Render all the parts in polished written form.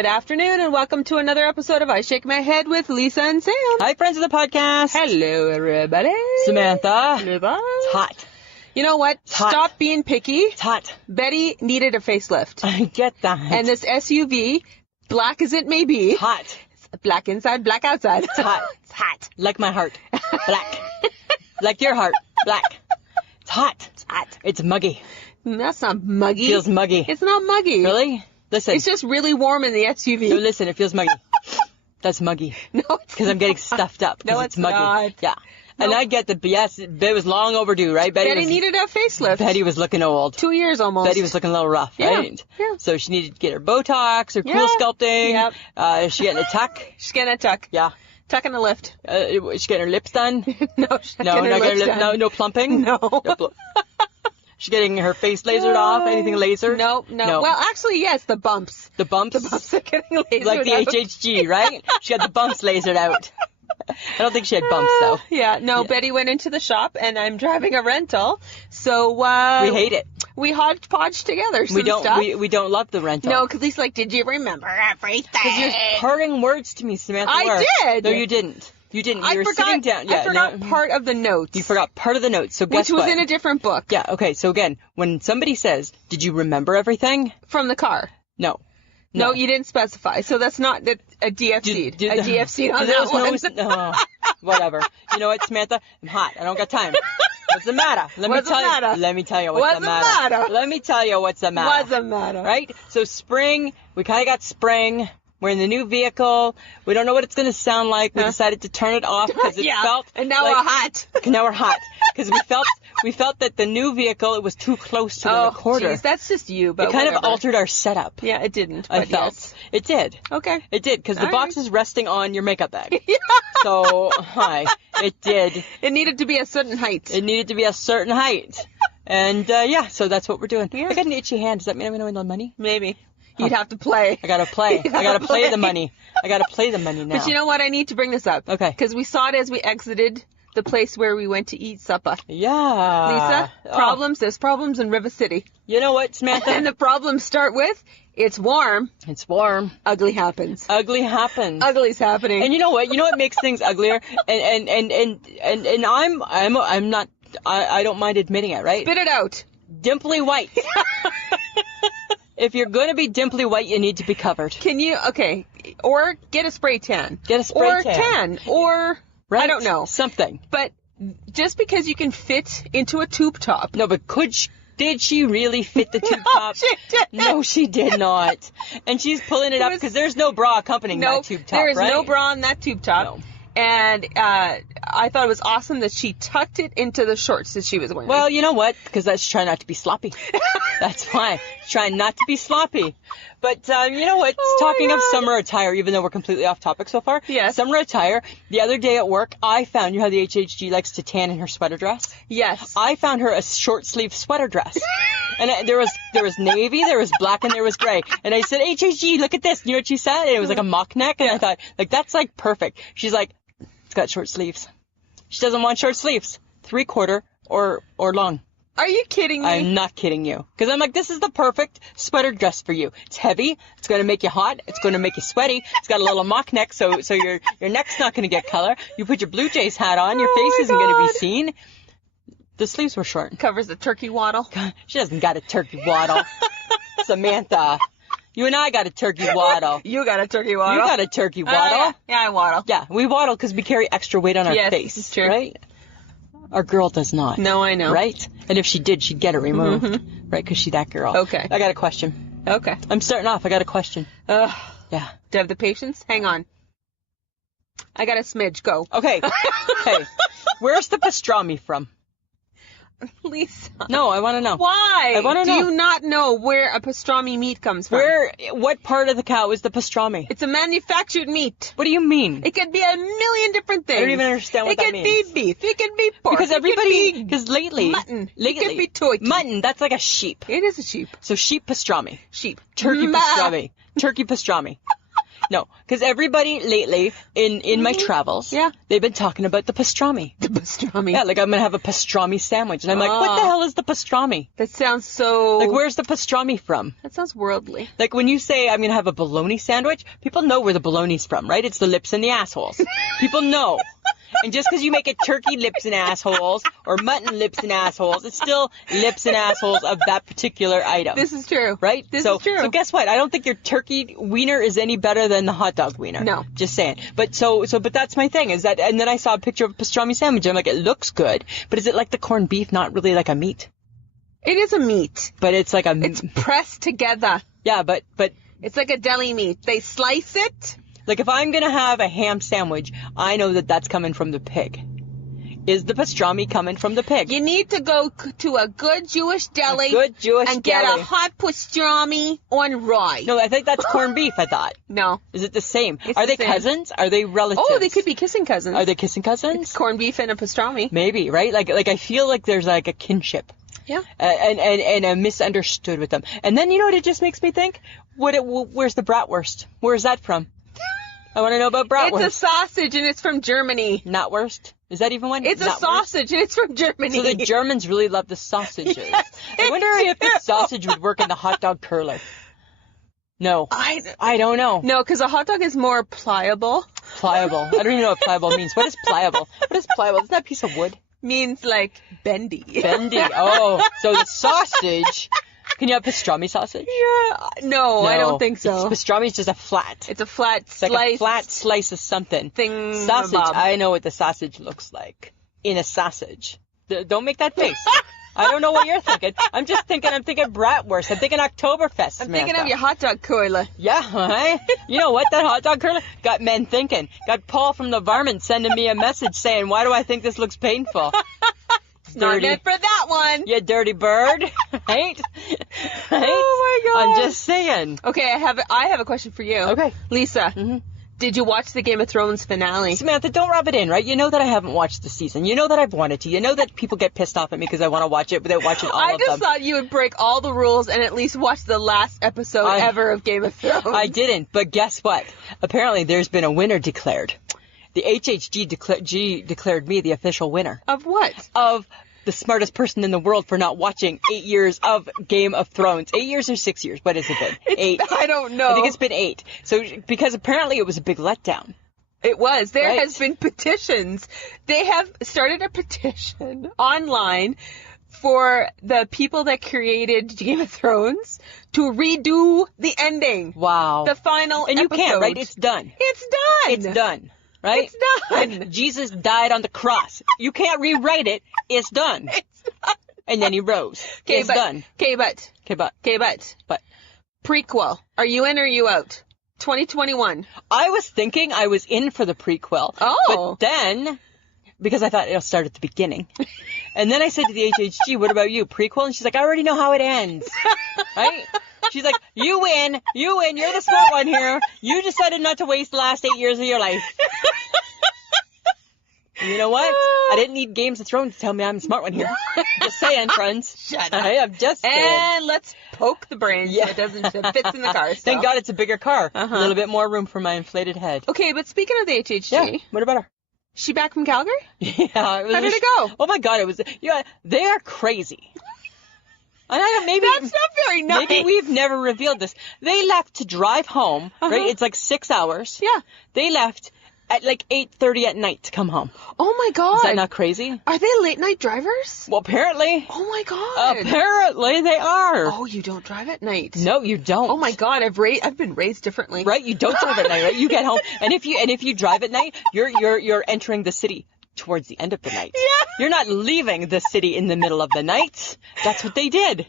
Good afternoon, and welcome to another episode of I Shake My Head with Lisa and Sam. Hi, friends of the podcast. Hello, everybody. Samantha. Hello, boss. It's hot. You know what? It's hot. Stop being picky. It's hot. Betty needed a facelift. I get that. And this SUV, black as it may be, hot. black inside, black outside. It's hot. It's hot. Like my heart. Black. Like your heart. Black. It's hot. It's hot. It's muggy. That's not muggy. Feels muggy. It's not muggy. Really? Listen. It's just really warm in the SUV. No, listen, it feels muggy. That's muggy. No, it's Because I'm getting stuffed up. No, it's muggy. not. Yeah. And I get that, yes, it was long overdue, right? Betty needed a facelift. Betty was looking old. 2 years almost. Betty was looking a little rough, right? Yeah. So she needed to get her Botox, her cool sculpting. Yep. She getting a tuck. She's getting a tuck. Yeah. Tuck and a lift. She getting her lips done. No, she's not No, getting her not getting lips her done. no plumping. No. She's getting her face lasered off. Anything lasered? No. Well, actually, yes, the bumps. The bumps? The bumps are getting lasered Like the out. HHG, right? She got the bumps lasered out. I don't think she had bumps, though. Yeah, no, Betty went into the shop, and I'm driving a rental, so We hate it. we hodgepodge together some We don't. stuff. We don't love the rental. No, because he's like, did you remember everything? Because you're parting words to me, Samantha. I Where? did. No, you didn't. You didn't. You were sitting down. I forgot part of the notes. You forgot part of the notes. So guess which was what? in a different book. Yeah. Okay. So again, when somebody says, "Did you remember everything?" From the car. No. No, you didn't specify. So that's not a DF seed. A DF seed on There that was one. no, whatever. You know what, Samantha? I'm hot. I don't got time. What's the matter? Let me tell you what's the matter. Let me tell you what's the matter. What's the matter? Right? So spring, we kind of got spring. We're in the new vehicle. We don't know what it's going to sound like. We decided to turn it off because it felt and now like, we're hot. Now we're hot because we felt that the new vehicle, it was too close to the recorder. Geez, that's just you. But it kind whatever. of altered our setup. Yeah, it didn't. I But felt yes. it did. Okay. It did because the All box right. is resting on your makeup bag. So it did. It needed to be a certain height. It needed to be a certain height. And so that's what we're doing. Yeah. I got an itchy hand. Does that mean I'm going to win the money? Maybe. You'd have to play. I got to play. I got to play the money. I got to play the money now. But you know what? I need to bring this up. Okay. Because we saw it as we exited the place where we went to eat supper. Yeah. Lisa, problems. There's problems in River City. You know what, Samantha? And the problems start with, it's warm. It's warm. Ugly happens. Ugly happens. Ugly's happening. And you know what? You know what makes things uglier? And I'm not. I don't mind admitting it, right? Spit it out. Dimply white. If you're going to be dimply white, you need to be covered. Can you, okay, or get a spray tan. Get a spray or tan. Or Right? I don't know. Something. But just because you can fit into a tube top. No, but did she really fit the tube top? She didn't. No, she did not. And she's pulling it up because there's no bra accompanying that tube top, there is right? no bra on that tube top. No. And I thought it was awesome that she tucked it into the shorts that she was wearing. Well, you know what? Because that's trying not to be sloppy. That's why. Trying not to be sloppy. But you know what? Talking of summer attire, even though we're completely off topic so far. Yes. Summer attire. The other day at work, I found, you know how the HHG likes to tan in her sweater dress? Yes. I found her a short sleeve sweater dress. And there was navy, there was black, and there was gray. And I said, HHG, look at this. You know what she said? And it was like a mock neck. And I thought, like, that's like perfect. She's like, it's got short sleeves. She doesn't want short sleeves. 3/4 or long. Are you kidding me? I'm not kidding you. Because I'm like, this is the perfect sweater dress for you. It's heavy. It's going to make you hot. It's going to make you sweaty. It's got a little mock neck, so your neck's not going to get color. You put your Blue Jays hat on. Your face isn't going to be seen. The sleeves were short. Covers the turkey waddle. She doesn't got a turkey waddle. Samantha, you and I got a turkey waddle. You got a turkey waddle. You got a turkey waddle. Yeah, I waddle. Yeah, we waddle because we carry extra weight on our Yes, face. it's true. Right? Our girl does not. No, I know. Right? And if she did, she'd get it removed. Right? Because she's that girl. Okay. I got a question. Okay. I'm starting off. I got a question. Ugh. Yeah. Do you have the patience? Hang on. I got a smidge. Go. Okay. Hey, where's the pastrami from? Lisa. No, I want to know. Why? I wanna know. Do you not know where a pastrami meat comes from? What part of the cow is the pastrami? It's a manufactured meat. What do you mean? It could be a million different things. I don't even understand what that means. It could be beef. It could be pork. Because lately, mutton. It could be turkey. Mutton, that's like a sheep. It is a sheep. So sheep pastrami. Sheep. Turkey Ma. pastrami. Turkey pastrami. No, because everybody lately in my travels, Yeah. they've been talking about the pastrami. The pastrami. Yeah, like I'm gonna have a pastrami sandwich, and I'm like, what the hell is the pastrami? That sounds so... Like, where's the pastrami from? That sounds worldly. Like, when you say I'm gonna have a bologna sandwich, people know where the bologna's from, right? It's the lips and the assholes. People know. And just because you make it turkey lips and assholes or mutton lips and assholes, it's still lips and assholes of that particular item. This is true. Right? This is true. So guess what? I don't think your turkey wiener is any better than the hot dog wiener. No. Just saying. But but that's my thing is that, and then I saw a picture of a pastrami sandwich. I'm like, it looks good, but is it like the corned beef, not really like a meat? It is a meat. But it's like It's pressed together. yeah, but It's like a deli meat. They slice it. like if I'm going to have a ham sandwich, I know that that's coming from the pig. Is the pastrami coming from the pig? You need to go to a good Jewish deli and get a hot pastrami on rye. No, I think that's corned beef, I thought. No. Is it the same? It's Are the they same. cousins? Are they relatives? Oh, they could be kissing cousins. Are they kissing cousins? It's corned beef and a pastrami. Maybe, right? Like I feel like there's like a kinship. Yeah. And a misunderstood with them. And then, you know what it just makes me think? Where's the bratwurst? Where's that from? I want to know about bratwurst. It's a sausage and it's from Germany. Knockwurst? Is that even one? It's a Knockwurst? sausage and it's from Germany. So the Germans really love the sausages. Yes, I wonder they if the do. sausage would work in the hot dog curler. No. I don't know. No, because a hot dog is more pliable. Pliable. I don't even know what pliable means. What is pliable? What is pliable? Isn't that a piece of wood? Means like bendy. Bendy. Oh, so the sausage. Can you have pastrami sausage? Yeah. No, I don't think so. Pastrami is just a flat. It's a flat It's slice. like a flat slice of something. Thing. Sausage. I know what the sausage looks like in a sausage. Don't make that face. I don't know what you're thinking. I'm thinking bratwurst. I'm thinking Oktoberfest. I'm thinking of your hot dog curler. Yeah, right? You know what? That hot dog curler got men thinking. Got Paul from the varmint sending me a message saying, why do I think this looks painful? Not meant for that one. You dirty bird. Right? Oh my god. I'm just saying. Okay, I have a question for you. Okay. Lisa, Mm-hmm. did you watch the Game of Thrones finale? Samantha, don't rub it in, right? You know that I haven't watched the season. You know that I've wanted to. You know that people get pissed off at me because I want to watch it without watching all I of just them. thought you would break all the rules and at least watch the last episode ever of Game of Thrones. I didn't, but guess what? Apparently there's been a winner declared. The HHG declared me the official winner. Of what? Of the smartest person in the world for not watching 8 years of Game of Thrones. 8 years or 6 years? What has it been? 8. I don't know. I think it's been 8. So, because apparently it was a big letdown. It was. There Right. has been petitions. They have started a petition online for the people that created Game of Thrones to redo the ending. Wow. The final And you episode. can't, right? It's done. It's done. It's done. Right? It's done. Like, Jesus died on the cross. You can't rewrite it. It's done. It's done. And then he rose. Okay, It's but, done. Okay, but. Okay, but. Prequel. Are you in or are you out? 2021. I was thinking I was in for the prequel. Oh. But then, because I thought it'll start at the beginning. And then I said to the HHG, what about you, prequel? And she's like, I already know how it ends. Right? She's like, you win, you're the smart one here. You decided not to waste the last 8 years of your life. You know what? I didn't need Games of Thrones to tell me I'm the smart one here. Just saying, friends. Shut up. I'm just saying. And let's poke the brain so it doesn't it fits in the car. So. Thank God it's a bigger car. Uh-huh. A little bit more room for my inflated head. Okay, but speaking of the HHG, Yeah, what about her? she back from Calgary? Yeah. How did it go? Oh my God, they are crazy. And I don't, maybe That's not very nice. Maybe we've never revealed this. They left to drive home, Uh-huh. right? It's like 6 hours. Yeah. They left at like 8:30 at night to come home. Oh my God. Is that not crazy? Are they late night drivers? Well, apparently. Oh my God. Apparently they are. Oh, you don't drive at night. No, you don't. Oh my God, I've been raised differently. Right? You don't drive at night, right? You get home, and if you drive at night, you're entering the city towards the end of the night. Yeah. You're not leaving the city in the middle of the night. That's what they did.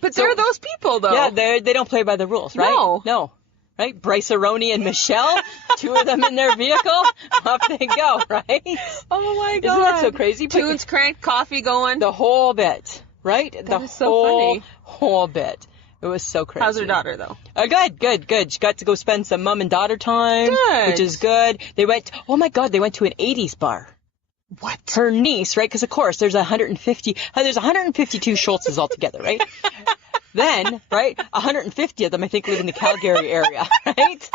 But they're those people though. Yeah, they don't play by the rules, right? No. Right? Bryce Aroni and Michelle, two of them in their vehicle, off they go, right? Oh my God. Isn't that so crazy? Tunes cranked, coffee going. The whole bit, right? That is so funny. Whole bit. It was so crazy. How's her daughter though? Good. She got to go spend some mom and daughter time, Good. which is good. They went to an 80s bar. What? Her niece, right? Because of course there's 152 Schultzes altogether, right? Then, right, 150 of them I think live in the Calgary area, right?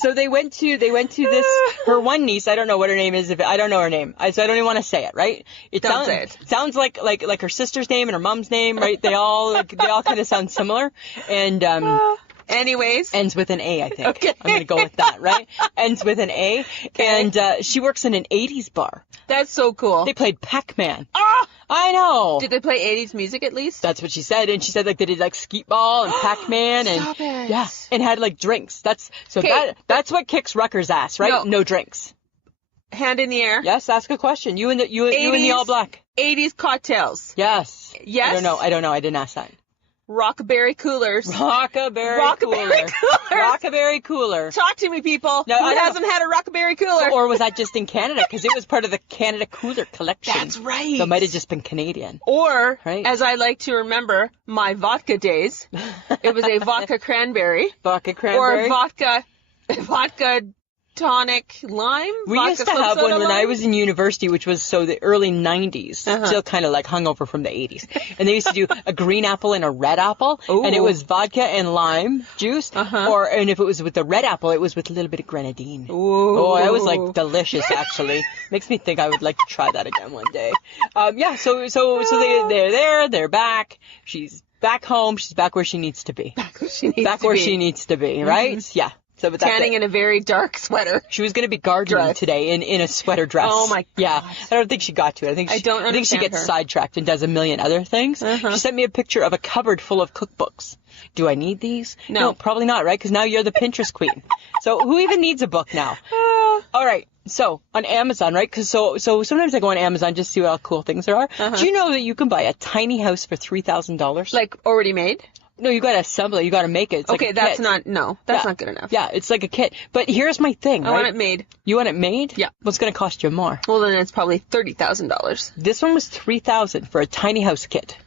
So they went to this, her one niece, I don't know what her name is, I don't know her name, so I don't even want to say it, right? Don't say it. Sounds like her sister's name and her mom's name, right? They all kind of sound similar. And, anyways. ends with an A, I think. Okay. I'm going to go with that, right? Ends with an A. Okay. And she works in an 80s bar. That's so cool. They played Pac-Man. Ah! I know. Did they play 80s music at least? That's what she said. And she said, like, they did, like, skeet ball and Pac-Man. And Stop it. yeah, and had, like, drinks. That's what kicks Rucker's ass, right? No. No drinks. Hand in the air. Yes, ask a question. You and the all black. 80s cocktails. Yes. Yes? I don't know. I didn't ask that. Rockberry coolers. Rockaberry cooler. Talk to me, people. No, Who I don't hasn't had a Rockberry cooler? Or was that just in Canada? Because it was part of the Canada Cooler collection. That's right. So it might have just been Canadian. Or, Right. as I like to remember, my vodka days. It was a vodka cranberry. Vodka cranberry. Or vodka tonic lime. We vodka used to club have soda one when I lime. was in university, which was the early 90s, Uh-huh. still kind of like hungover from the 80s. And they used to do a green apple and a red apple, Ooh. and it was vodka and lime juice. Uh-huh. And if it was with the red apple, it was with a little bit of grenadine. Ooh. Oh, that was like delicious, actually. Makes me think I would like to try that again one day. So they're there, they're back. She's back home. She's back where she needs to be. Back where she needs to be. Right? Yeah. So but that's Tanning it. in a very dark sweater. She was going to be gardening Dress. today in a sweater dress. Oh my God. Yeah, I don't think she got to it. I think she don't gets understand her. sidetracked and does a million other things. Uh-huh. She sent me a picture of a cupboard full of cookbooks. Do I need these? No. Probably not, right? Because now you're the Pinterest queen. So who even needs a book now? All right. So on Amazon, right? Because so sometimes I go on Amazon just to see what all cool things there are. Uh-huh. Do you know that you can buy a tiny house for $3,000? Like already made? No, you got to assemble it. You got to make it. It's Okay, like a that's kit. not good enough. Yeah, it's like a kit. But here's my thing, I right? want it made. You want it made? Yeah. What's going to cost you more? Well, then it's probably $30,000. This one was $3,000 for a tiny house kit.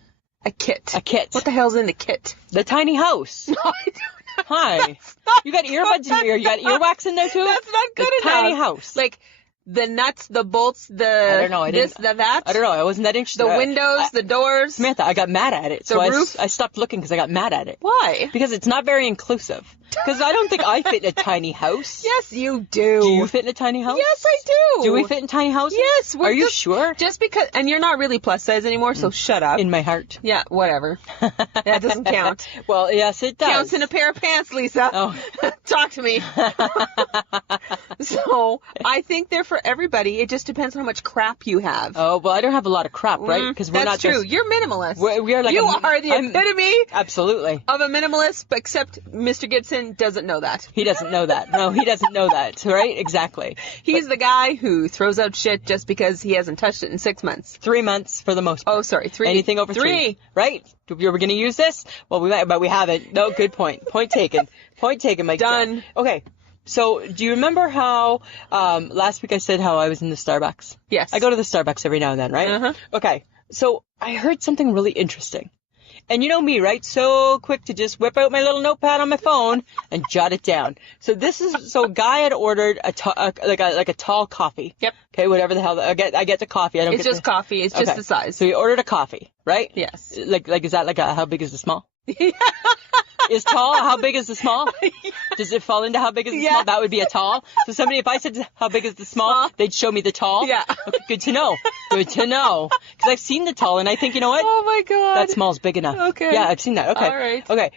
A kit. A kit. What the hell's in the kit? The tiny house. No, I don't know. Hi. You got earbuds in your ear. You got earwax in there too? That's not good the enough. Tiny house. Like the nuts, the bolts, I don't know. that. I don't know. I wasn't that interested. The windows, the doors. Samantha, I got mad at it. The So roof? I stopped looking because I got mad at it. Why? Because it's not very inclusive. Because I don't think I fit in a tiny house. Yes, you do. Do you fit in a tiny house? Yes, I do. Do we fit in tiny houses? Yes. Are you sure? Just because, and you're not really plus size anymore, so shut up. In my heart. Yeah, whatever. That doesn't count. Well, yes, it does. Counts in a pair of pants, Lisa. Oh. Talk to me. So I think they're for everybody. It just depends on how much crap you have. Oh, well, I don't have a lot of crap, right? Because we're That's not true. just... You're minimalist. We are like you are the epitome Absolutely. of a minimalist, but except Mr. Gibson doesn't know that. He doesn't know that. No, he doesn't know that, right? Exactly. He's the guy who throws out shit just because he hasn't touched it in 6 months. 3 months for the most part. Oh, sorry, 3. Anything over 3. Right? We're going to use this? Well, we might, but we haven't. No, good point. Point taken. Point taken, Mike. Done. Okay. So, do you remember how last week I said how I was in the Starbucks? Yes. I go to the Starbucks every now and then, right? Uh-huh. Okay. So, I heard something really interesting. And you know me, right? So quick to just whip out my little notepad on my phone and jot it down. So a guy had ordered a tall coffee. Yep. Okay, whatever the hell. I get the coffee. I don't It's get just coffee. It's just Okay. the size. So he ordered a coffee, right? Yes. Like is that like how big is the small? Is tall? How big is the small? Does it fall into how big is the small? That would be a tall. So if I said how big is the small, they'd show me the tall. Yeah. Okay, good to know. Good to know. Because I've seen the tall and I think, you know what? Oh my God. That small's big enough. Okay. Yeah, I've seen that. Okay. All right. Okay.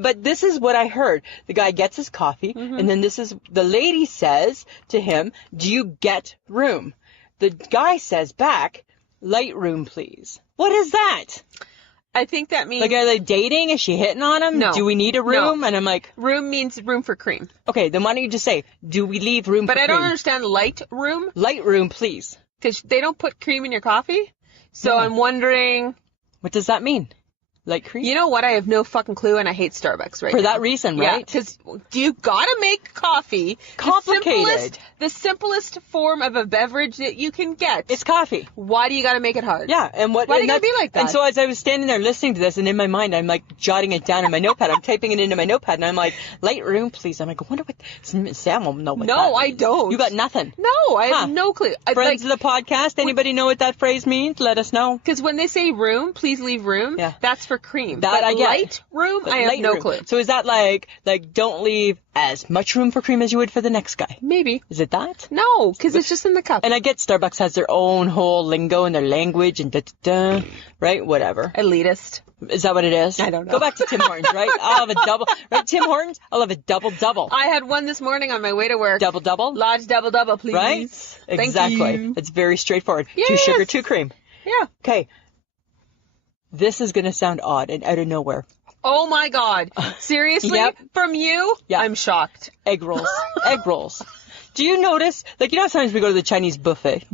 But this is what I heard. The guy gets his coffee, and then the lady says to him, "Do you get room?" The guy says back, "Light room, please." What is that? I think that means Like, are they dating? Is she hitting on him? No. Do we need a room? No. And I'm like, room means room for cream. okay, then why don't you just say, do we leave room But for I don't cream? understand light room Light room, please. because they don't put cream in your coffee. So No. I'm wondering, What does that mean? Light cream? you know what? I have no fucking clue, and I hate Starbucks right For now. that reason, Yeah, right? because you gotta make coffee Complicated. the simplest form of a beverage that you can get. It's coffee. Why do you gotta make it hard? Yeah, and what? Why do and you gotta that's- be like that? And so as I was standing there listening to this, and in my mind, I'm like jotting it down in my notepad. I'm typing it into my notepad, and I'm like, light room, please. I'm like, I wonder what Sam will know what No, that I means. don't. You got nothing. No, I Huh. have no clue. Friends of the podcast, anybody know what that phrase means? Let us know. Because when they say room, please leave room. Yeah. That's for for cream. That but I get. light room, I have no clue. So is that like don't leave as much room for cream as you would for the next guy? Maybe. Is it that? No, because it's just in the cup. And I get Starbucks has their own whole lingo and their language and da-da-da, right? Whatever. Elitist. Is that what it is? I don't know. Go back to Tim Hortons, right? I'll have a double. Right, Tim Hortons? I'll have a double-double. I had one this morning on my way to work. Double-double? Large double, please. Right? Thank Exactly. you. It's very straightforward. Yes. 2 sugar, 2 cream. Yeah. Okay. This is going to sound odd and out of nowhere. Oh my God. Seriously? Yep. From you? Yeah. I'm shocked. Egg rolls. Egg rolls. Do you notice, like, you know, sometimes we go to the Chinese buffet,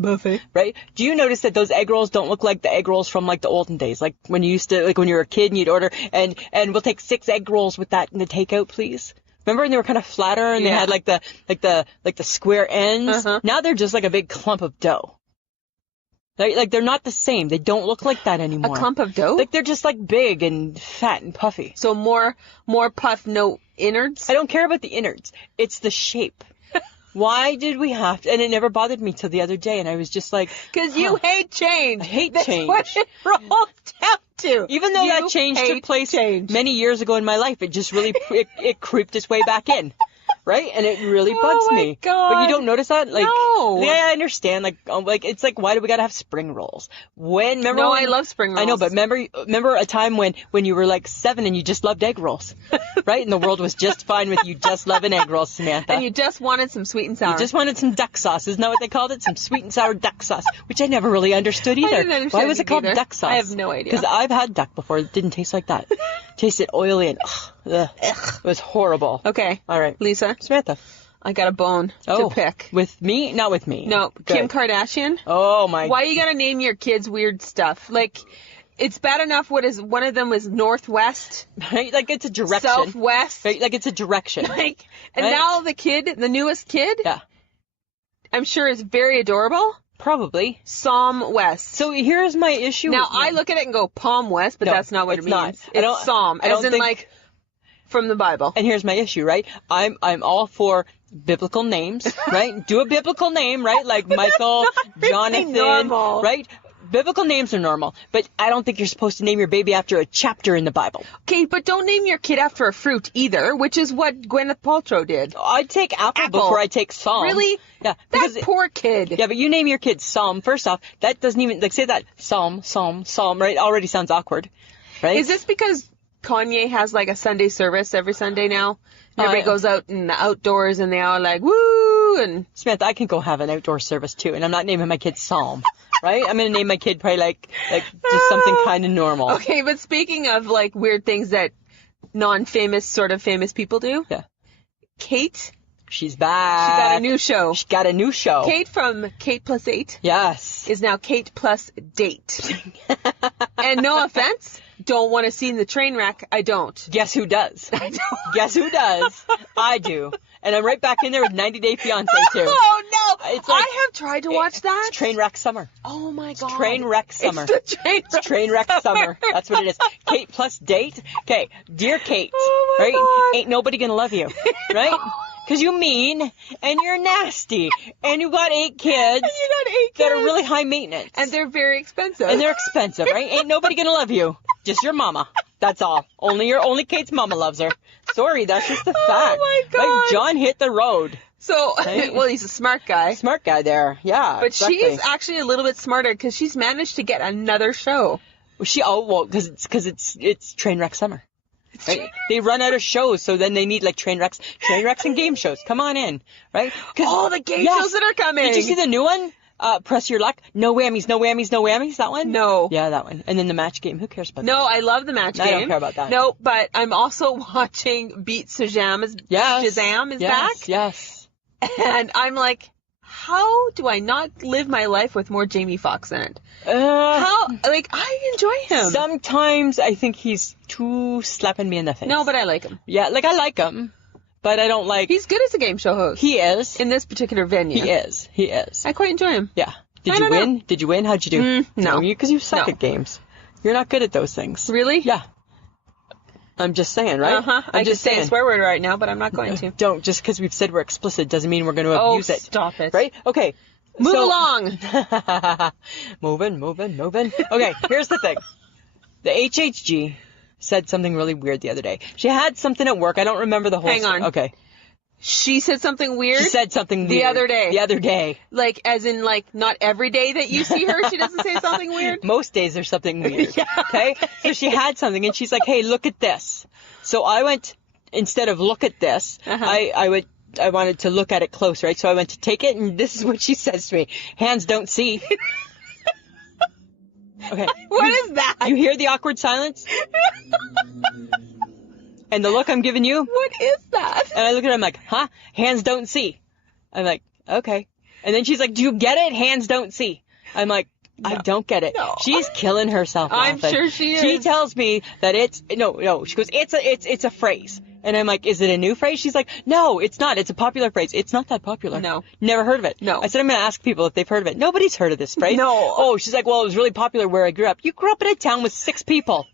right? Do you notice that those egg rolls don't look like the egg rolls from, like, the olden days? Like, when you used to, like, when you were a kid and you'd order, and we'll take 6 egg rolls with that in the takeout, please? Remember? And they were kind of flatter, and they had, like, the square ends? Uh-huh. Now they're just like a big clump of dough. Like, they're not the same. They don't look like that anymore. A clump of dough? Like, they're just, like, big and fat and puffy. So more puff, no innards? I don't care about the innards. It's the shape. Why did we have to? And it never bothered me till the other day, and I was just like... Because you hate change. I hate That's change. what it rolls down to. Even though that change took place many years ago in my life, it just really, it creeped its way back in. Right? And it really bugs my me. God. But you don't notice that? Like, No. Yeah, I understand. Like, it's like, why do we gotta have spring rolls? Remember No, when, I love spring rolls. I know, but remember a time when you were like 7 and you just loved egg rolls? Right? And the world was just fine with you just loving egg rolls, Samantha. And you just wanted some sweet and sour. You just wanted some duck sauce. Isn't that what they called it? Some sweet and sour duck sauce, which I never really understood either. didn't understand Why was it called either. duck sauce? I have no idea. Because I've had duck before. It didn't taste like that. It tasted oily and ugh. It was horrible. Okay. All right. Lisa, Samantha. I got a bone to pick. With me? Not with me. No, Good. Kim Kardashian. Oh my. Why you gotta name your kids weird stuff? Like, it's bad enough one of them was Northwest, Right? Like it's a direction. Southwest. Right? Like it's a direction. Like, and Right? now the newest kid, Yeah. I'm sure is very adorable. Probably. Psalm West. So here's my issue. Now, with you. I look at it and go, Palm West, but No, that's not what it it's means. not. It's Psalm, I don't as in think- like from the Bible. And here's my issue, right? I'm all for biblical names, right? Do a biblical name, right? Like Michael, really Jonathan, normal. right? Biblical names are normal, but I don't think you're supposed to name your baby after a chapter in the Bible. Okay, but don't name your kid after a fruit either, which is what Gwyneth Paltrow did. I'd take apple before I take Psalm. Really? Yeah. That because poor kid. Yeah, but you name your kid Psalm. First off, that doesn't even, like, say that Psalm, right? Already sounds awkward, right? Is this because Kanye has like a Sunday service every Sunday now? And everybody goes out in the outdoors and they all like, woo, and... Samantha, I can go have an outdoor service too, and I'm not naming my kid Psalm, right? I'm going to name my kid probably like just something kind of normal. Okay, but speaking of like weird things that non-famous, sort of famous people do. Yeah. Kate. She's back. She got a new show. She got a new show. Kate from Kate Plus 8 Yes. is now Kate Plus Date. And no offense, don't want to see the train wreck. I don't. Guess who does? I don't. Guess who does? I do. And I'm right back in there with 90 Day Fiancé too. Oh no! It's like- I have tried to watch that. It's train wreck summer. Oh my god! Train wreck summer. It's the train wreck. Train wreck summer. That's what it is. Kate plus date. Okay, dear Kate, Oh my right? God. Ain't nobody gonna love you, right? Because you mean, and you're nasty, and you got 8 kids You got 8 kids. that are really high maintenance. And they're very expensive. And they're expensive, right? Ain't nobody gonna love you. Just your mama. That's all. Only Kate's mama loves her. Sorry, that's just the fact. Oh my God. Right? John hit the road. So, Right? well, he's a smart guy. Smart guy there. Yeah. But exactly. she's actually a little bit smarter because she's managed to get another show. Because it's train wreck summer. Right? They run out of shows, so then they need like train wrecks and game shows. Come on in, right? All the game shows that are coming. Did you see the new one? Press your luck. No whammies, no whammies, no whammies. That one? No. Yeah, that one. And then the match game. Who cares about that? No, I love the match game. I don't care about that. No, but I'm also watching Beat Shazam is Yes. back. Yes. And I'm like, how do I not live my life with more Jamie Foxx in it? I enjoy him. Sometimes I think he's too slapping me in the face. No, but I like him. Yeah, like I like him, but I don't like. He's good as a game show host. He is. In this particular venue. He is. I quite enjoy him. Yeah. I Did you don't know. win? Did you win? How'd you do? No. Because you suck No. at games. You're not good at those things. Really? Yeah. I'm just saying, right? Uh-huh. I I'm just say a swear word right now, but I'm not going to. Don't. Just because we've said we're explicit doesn't mean we're going to abuse it. Stop it. Right? Okay. Move along. moving. Okay, here's the thing. The HHG said something really weird the other day. She had something at work. I don't remember the whole Hang on. Okay. She said something weird? She said something the weird. other day. The other day. Like, as in, like, not every day that you see her, she doesn't say something weird? Most days there's something weird. Yeah. Okay? So she had something, and she's like, hey, look at this. So I went, instead of look at this, I wanted to look at it close, right? So I went to take it, and this is what she says to me. Hands don't see. Okay. What is that? You hear the awkward silence? And the look I'm giving you? What is that? And I look at her, I'm like, huh? Hands don't see. I'm like, okay. And then she's like, do you get it? Hands don't see. I'm like, I don't get it. No. She's killing herself I'm laughing. sure she is. She tells me that no. She goes, it's a phrase. And I'm like, is it a new phrase? She's like, no, it's not. It's a popular phrase. It's not that popular. No. Never heard of it. No. I said, I'm going to ask people if they've heard of it. Nobody's heard of this phrase. No. Oh, she's like, well, it was really popular where I grew up. You grew up in a town with 6 people.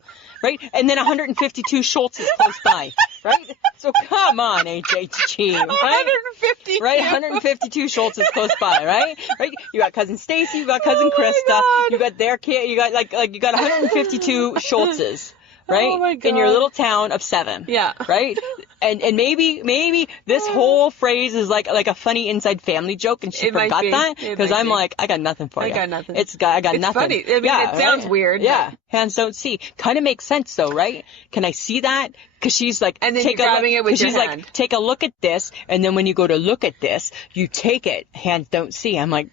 Right? And then 152 Schultzes close by. Right? So come on, HHG. Right? 152. Right? 152 Schultzes close by, right? Right? You got cousin Stacy, you got cousin Krista, God. you got their kid, you got you got 152 Schultzes. Right? Oh my God. In your little town of 7. Yeah. Right? And maybe this whole phrase is like a funny inside family joke, and she It might forgot be. that It because might I'm be. like, I got nothing for you. I got nothing. I got It's nothing. funny. I mean, Yeah, it sounds right? weird. Yeah. Hands don't see. Kind of makes sense though, right? Can I see that? Because she's like, And then take you're a grabbing look, it with 'cause your she's hand. like, take a look at this, and then when you go to look at this, you take it. Hands don't see. I'm like,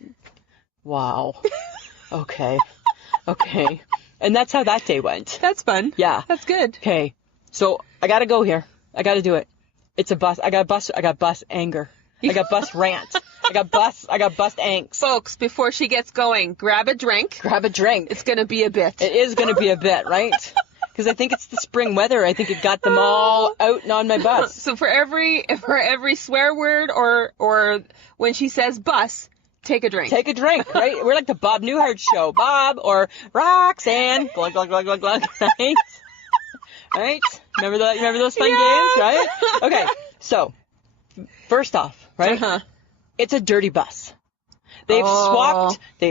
wow. Okay. Okay. And that's how that day went. That's fun. Yeah. That's good. Okay. So I gotta go here. I gotta do it. It's a bus. I got bus anger. I got bus rant. I got bus angst. Folks, before she gets going, grab a drink. Grab a drink. It's going to be a bit. It is going to be a bit, right? Because I think it's the spring weather. I think it got them all out and on my bus. So for every swear word or when she says bus, take a drink. Take a drink, right? We're like the Bob Newhart show. Bob or Roxanne. Glug, glug, glug, glug, glug, right? Right? Remember those fun games, right? Okay, so first off, right? Uh-huh. It's a dirty bus. They've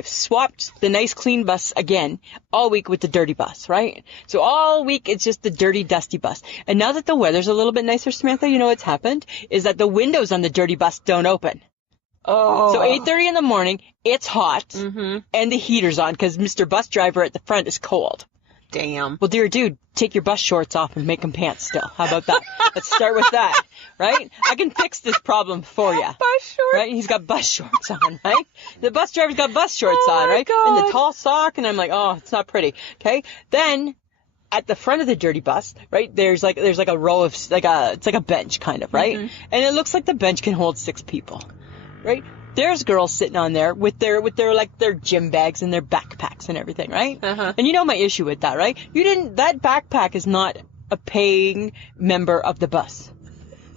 swapped the nice clean bus again all week with the dirty bus, right? So all week it's just the dirty, dusty bus. And now that the weather's a little bit nicer, Samantha, you know what's happened? Is that the windows on the dirty bus don't open. Oh. So 8:30 in the morning, it's hot, and the heater's on because Mr. Bus Driver at the front is cold. Damn. Well, dear dude, take your bus shorts off and make them pants still. How about that? Let's start with that, right? I can fix this problem for you. Bus shorts? Right? He's got bus shorts on, right? The bus driver's got bus shorts Oh on, my right? God. And the tall sock, and I'm like, oh, it's not pretty. Okay? Then, at the front of the dirty bus, right, there's like a row of, it's like a bench kind of, right? And it looks like the bench can hold 6 people, right? There's girls sitting on there with their gym bags and their backpacks and everything, right? Uh-huh. And you know my issue with that, right? That backpack is not a paying member of the bus.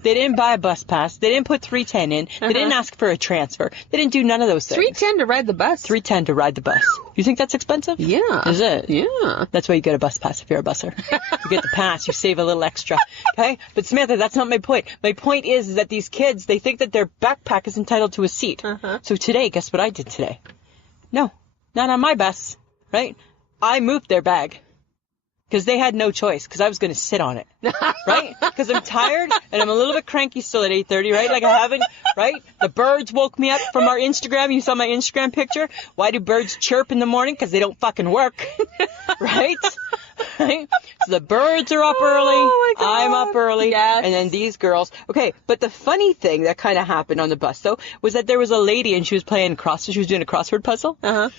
They didn't buy a bus pass. They didn't put $3.10 in. They didn't ask for a transfer. They didn't do none of those things. $3.10 to ride the bus. $3.10 to ride the bus. You think that's expensive? Yeah. Is it? Yeah. That's why you get a bus pass if you're a busser. You get the pass. You save a little extra. Okay? But Samantha, that's not my point. My point is that these kids, they think that their backpack is entitled to a seat. So today, guess what I did today? No. Not on my bus. Right? I moved their bag. Because they had no choice, because I was going to sit on it, right? Because I'm tired, and I'm a little bit cranky still at 8:30, right? Like I haven't, right? The birds woke me up from our Instagram. You saw my Instagram picture. Why do birds chirp in the morning? Because they don't fucking work, right? Right? So the birds are up early, my God. I'm up early, Yes. and then these girls. Okay, but the funny thing that kind of happened on the bus, though, was that there was a lady, and she was playing she was doing a crossword puzzle. Uh-huh.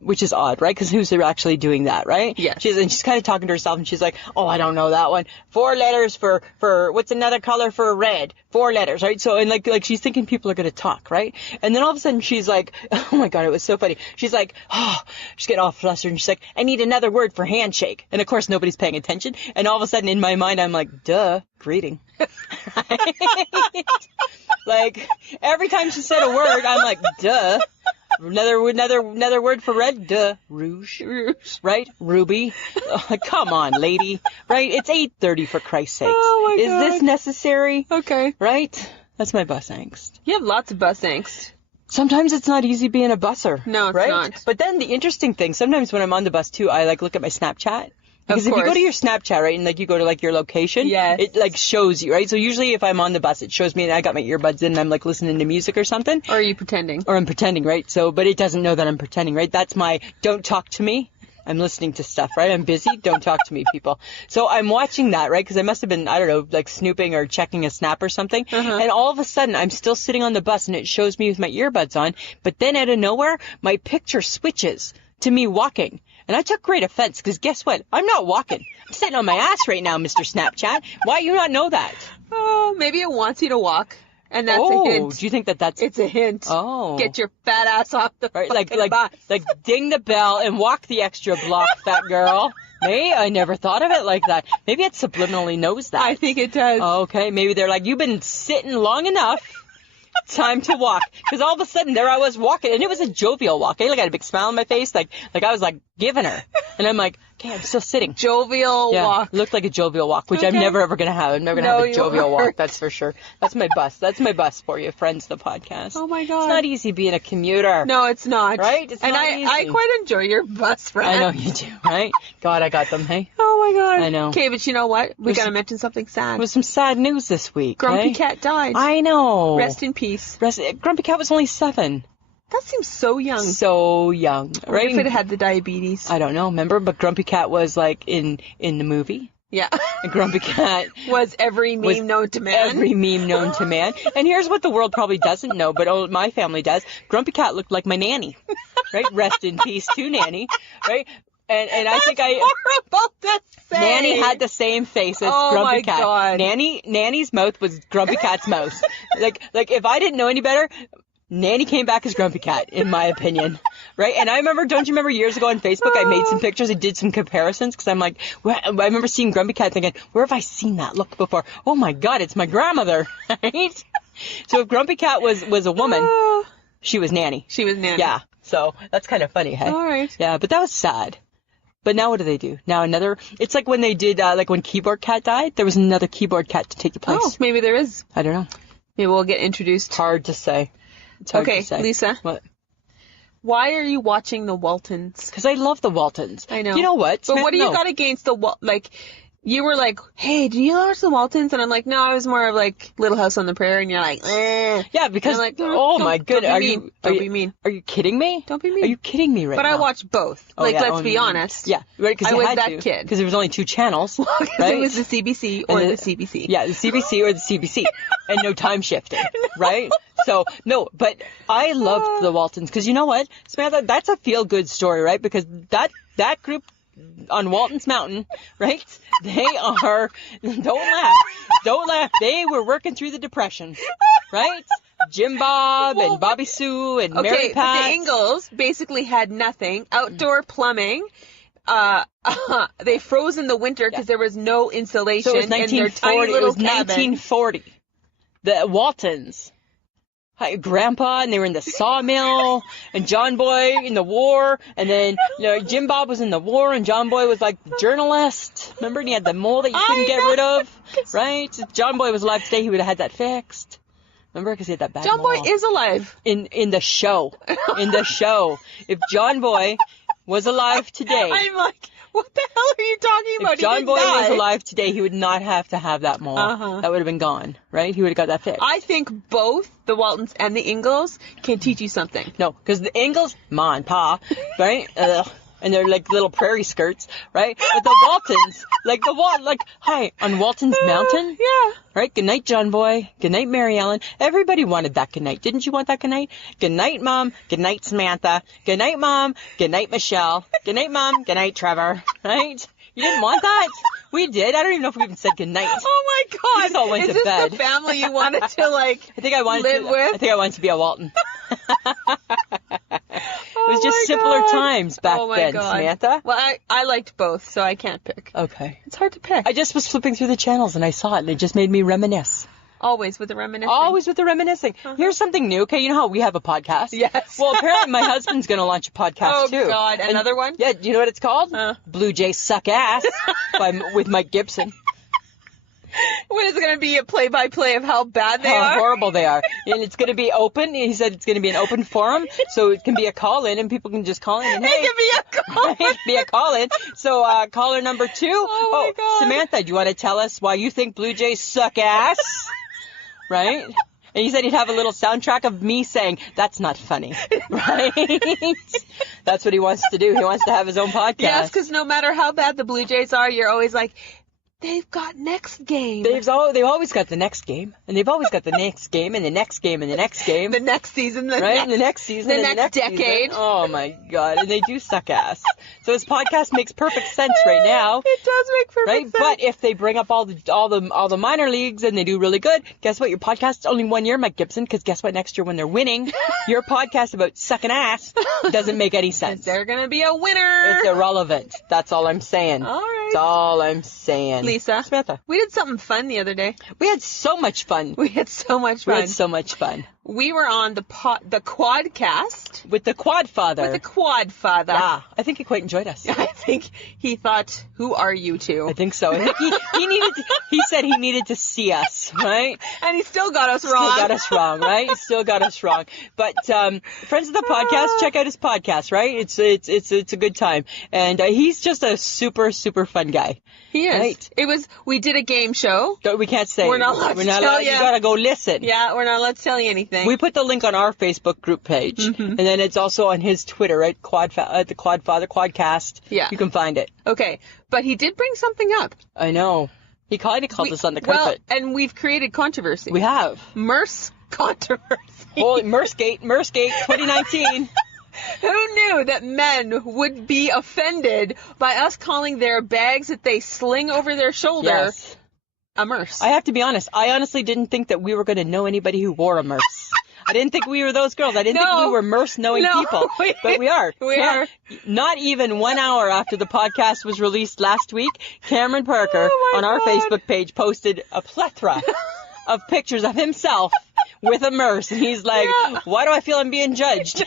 Which is odd, right? Because who's actually doing that, right? Yes. She's kind of talking to herself, and she's like, "Oh, I don't know that one. 4 letters for what's another color for red? 4 letters, right?" So and like she's thinking people are gonna talk, right? And then all of a sudden she's like, "Oh my God, it was so funny." She's like, "Oh," she's getting all flustered, and she's like, "I need another word for handshake." And of course nobody's paying attention. And all of a sudden in my mind I'm like, "Duh, greeting." Right? Like every time she said a word, I'm like, "Duh." Another word for red? Duh. Rouge. Right? Ruby. Oh, come on, lady. Right? It's 8:30 for Christ's sakes. Oh my Is God. this necessary? Okay. Right? That's my bus angst. You have lots of bus angst. Sometimes it's not easy being a busser. No, it's right? not. But then the interesting thing, sometimes when I'm on the bus too, I look at my Snapchat. Because if you go to your Snapchat, right, and like you go to like your location, Yes. it like shows you, right? So usually if I'm on the bus, it shows me and I got my earbuds in and I'm like listening to music or something. Or are you pretending? Or I'm pretending, right? So, but it doesn't know that I'm pretending, right? That's my don't talk to me. I'm listening to stuff, right? I'm busy. Don't talk to me, people. So I'm watching that, right? Because I must have been, I don't know, like snooping or checking a snap or something. And all of a sudden, I'm still sitting on the bus and it shows me with my earbuds on. But then out of nowhere, my picture switches to me walking. And I took great offense because guess what? I'm not walking. I'm sitting on my ass right now, Mr. Snapchat. Why do you not know that? Oh, maybe it wants you to walk. And that's a Oh, hint. do you think that that's... It's a hint. Oh. Get your fat ass off the Right, fucking bus. like ding the bell and walk the extra block, fat girl. Me? I never thought of it like that. Maybe it subliminally knows that. I think it does. Okay, maybe they're like, you've been sitting long enough. Time to walk. Because all of a sudden, there I was walking, and it was a jovial walk. I had a big smile on my face, like I was like giving her. And I'm like, okay, I'm still sitting. Jovial walk. Looked like a jovial walk, which I'm never ever gonna have. I'm never gonna have a jovial walk. That's for sure. That's my bus. That's my bus for you, friends. The podcast. Oh my God. It's not easy being a commuter. No, it's not. Right? It's not easy. I quite enjoy your bus friend. I know you do, right? God, I got them. Hey. Oh my God. I know. Okay, but you know what? We gotta mention something sad. There was some sad news this week. Grumpy hey? Cat died. I know. Rest in peace. Grumpy Cat was only 7. That seems so young. So young, right? If it had the diabetes. I don't know. Remember, but Grumpy Cat was like in the movie. Yeah. And Grumpy Cat was every meme known to man. Every meme known to man. And here's what the world probably doesn't know, but my family does. Grumpy Cat looked like my nanny, right? Rest in peace to Nanny, right? And I think horrible to say. Nanny had the same face as Grumpy Cat. God. Nanny's mouth was Grumpy Cat's mouth. Like if I didn't know any better, Nanny came back as Grumpy Cat, in my opinion, right? And I remember, don't you remember years ago on Facebook, I made some pictures, I did some comparisons, because I'm like, I remember seeing Grumpy Cat thinking, where have I seen that look before? Oh my God, it's my grandmother, right? So if Grumpy Cat was a woman, she was Nanny. She was Nanny. Yeah, so that's kind of funny, hey? All right. Yeah, but that was sad. But now what do they do? Now it's like when they did, like when Keyboard Cat died, there was another Keyboard Cat to take the place. Oh, maybe there is. I don't know. Maybe we'll get introduced. It's hard to say. It's hard to say. Lisa. What? Why are you watching the Waltons? Because I love the Waltons. I know. You know what? But what do you got against the you were like, hey, do you watch the Waltons? And I'm like, no, I was more of like Little House on the Prairie. And you're like, eh. Yeah, because, like, oh my goodness. Don't be mean. Are you kidding me? Don't be mean. Are you kidding me right now? But I watched both. Let's be honest. Yeah, right, because I was that kid. Because there was only 2 channels, right? It was the CBC or the CBC. Yeah, the CBC or the CBC. And no time shifting, right? So, no, but I loved the Waltons. Because you know what, Samantha, that's a feel-good story, right? Because that group on Walton's Mountain, right? They are, don't laugh. They were working through the Depression, right? Jim Bob and Bobby Sue and Mary Pat. But the Ingalls basically had nothing. Outdoor plumbing. They froze in the winter because there was no insulation. So it was 1940. It was 1940. The Waltons. Hi, Grandpa, and they were in the sawmill, and John Boy in the war, and then Jim Bob was in the war, and John Boy was like the journalist. Remember, and he had the mole that you couldn't get rid of, right? If John Boy was alive today, he would have had that fixed. Remember, because he had that bad John mole. Boy is alive. In the show. In the show. If John Boy was alive today. I'm like, what the hell are you talking about? If John Boy was alive today, he would not have to have that mole. That would have been gone, right? He would have got that fixed. I think both the Waltons and the Ingalls can teach you something. No, because the Ingalls, Ma and Pa, right? And they're like little prairie skirts, right? But the Waltons, hi, on Walton's Mountain. Yeah. Right? Good night, John Boy. Good night, Mary Ellen. Everybody wanted that good night. Didn't you want that good night? Good night, Mom. Good night, Samantha. Good night, Mom. Good night, Michelle. Good night, Mom. Good night, Trevor. Right? You didn't want that? We did. I don't even know if we even said good night. Oh my God. We just all went to bed. Is this the family you wanted to I think I wanted to be a Walton. It was just simpler times back then, Samantha. Well, I liked both, so I can't pick. Okay. It's hard to pick. I just was flipping through the channels and I saw it and it just made me reminisce. Always with the reminiscing. Always with the reminiscing. Here's something new, okay? You know how we have a podcast? Yes. Well, apparently my husband's going to launch a podcast too. Oh, God. Another one? Yeah, do you know what it's called? Blue Jays Suck Ass with Mike Gibson. What is it going to be, a play-by-play of how bad they How are? horrible they are. And it's going to be open. He said it's going to be an open forum, so it can be a call-in, and people can just call in and, hey, It can be a call. it can be a call-in. So caller number 2. Oh, my God. Samantha, do you want to tell us why you think Blue Jays suck ass? Right? And he said he'd have a little soundtrack of me saying, that's not funny. Right? That's what he wants to do. He wants to have his own podcast. Yes, because no matter how bad the Blue Jays are, you're always like, they've got next game. They've always got the next game. And they've always got the next game and the next game and the next game. The next season. Right? The next season. The and next the next decade. Season. Oh, my God. And they do suck ass. So his podcast makes perfect sense right now. It does make perfect Right? sense. But if they bring up all the minor leagues and they do really good, guess what? Your podcast is only 1 year, Mike Gibson, because guess what? Next year when they're winning, your podcast about sucking ass doesn't make any sense. They're going to be a winner. It's irrelevant. That's all I'm saying. All right. That's all I'm saying. Lisa. Samantha. We did something fun the other day. We had so much fun. We had so much We fun. had so much fun. We were on the Quadcast With the Quadfather. with the Quadfather. Yeah, I think he quite enjoyed us. I think he thought, who are you two? I think so. I think he said he needed to see us, right? And he still got us Still wrong. got us wrong, right? He still got us wrong. But friends of the podcast, check out his podcast, right? It's a good time. And he's just a super, super fun guy. He is. Right. We did a game show. We can't say. We're not allowed to tell You ya. gotta go listen. Yeah, we're not allowed to tell you anything. We put the link on our Facebook group page, and then it's also on his Twitter, right? The Quadfather, Quadcast. Yeah. You can find it. Okay, but he did bring something up. I know. He kind of called us on the carpet. Well, and we've created controversy. We have. Merce controversy. Holy Mercegate 2019. Who knew that men would be offended by us calling their bags that they sling over their shoulder Yes. a merce? I have to be honest. I honestly didn't think that we were going to know anybody who wore a merce. I didn't think we were those girls. I didn't think we were merce-knowing people. But we are. We are. Not even 1 hour after the podcast was released last week, Cameron Parker on our Facebook page posted a plethora of pictures of himself with a merce. And he's like, why do I feel I'm being judged?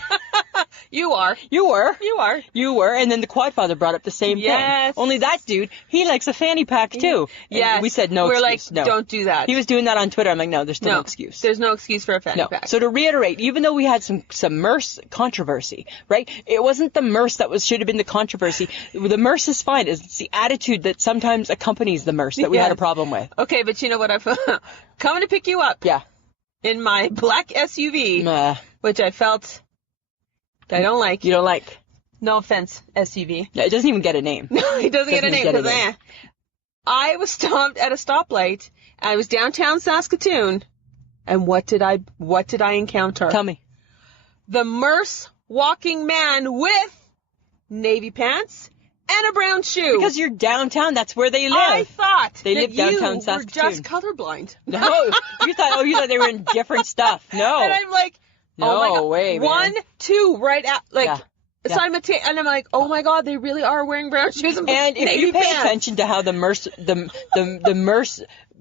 You are. You were. You are. You were. And then the Quadfather brought up the same Yes. thing. Only that dude, he likes a fanny pack too. And Yes. we said no We're excuse. like, no. don't do that. He was doing that on Twitter. I'm like, no, there's still no excuse. There's no excuse for a fanny No. pack. So to reiterate, even though we had some merce controversy, right? It wasn't the merce that should have been the controversy. The merce is fine. It's the attitude that sometimes accompanies the merce that we had a problem with. Okay, but you know what? Coming to pick you up Yeah. in my black SUV, which I felt I don't like. You don't like? No offense, SUV. Yeah, it doesn't even get a name. No, he doesn't get a name get a because name. I was stopped at a stoplight. I was downtown Saskatoon, and what did I encounter? Tell me. The merce walking man with navy pants and a brown shoe. Because you're downtown, that's where they live. I thought They that live downtown you Saskatoon. were just colorblind. No, you thought they were in different stuff. No. And I'm like, No oh my God. way, man. 1, 2, right at, like, Yeah. Yeah. simultaneous. And I'm like, oh my God, they really are wearing brown shoes and And if navy you pay pants. attention to how the merce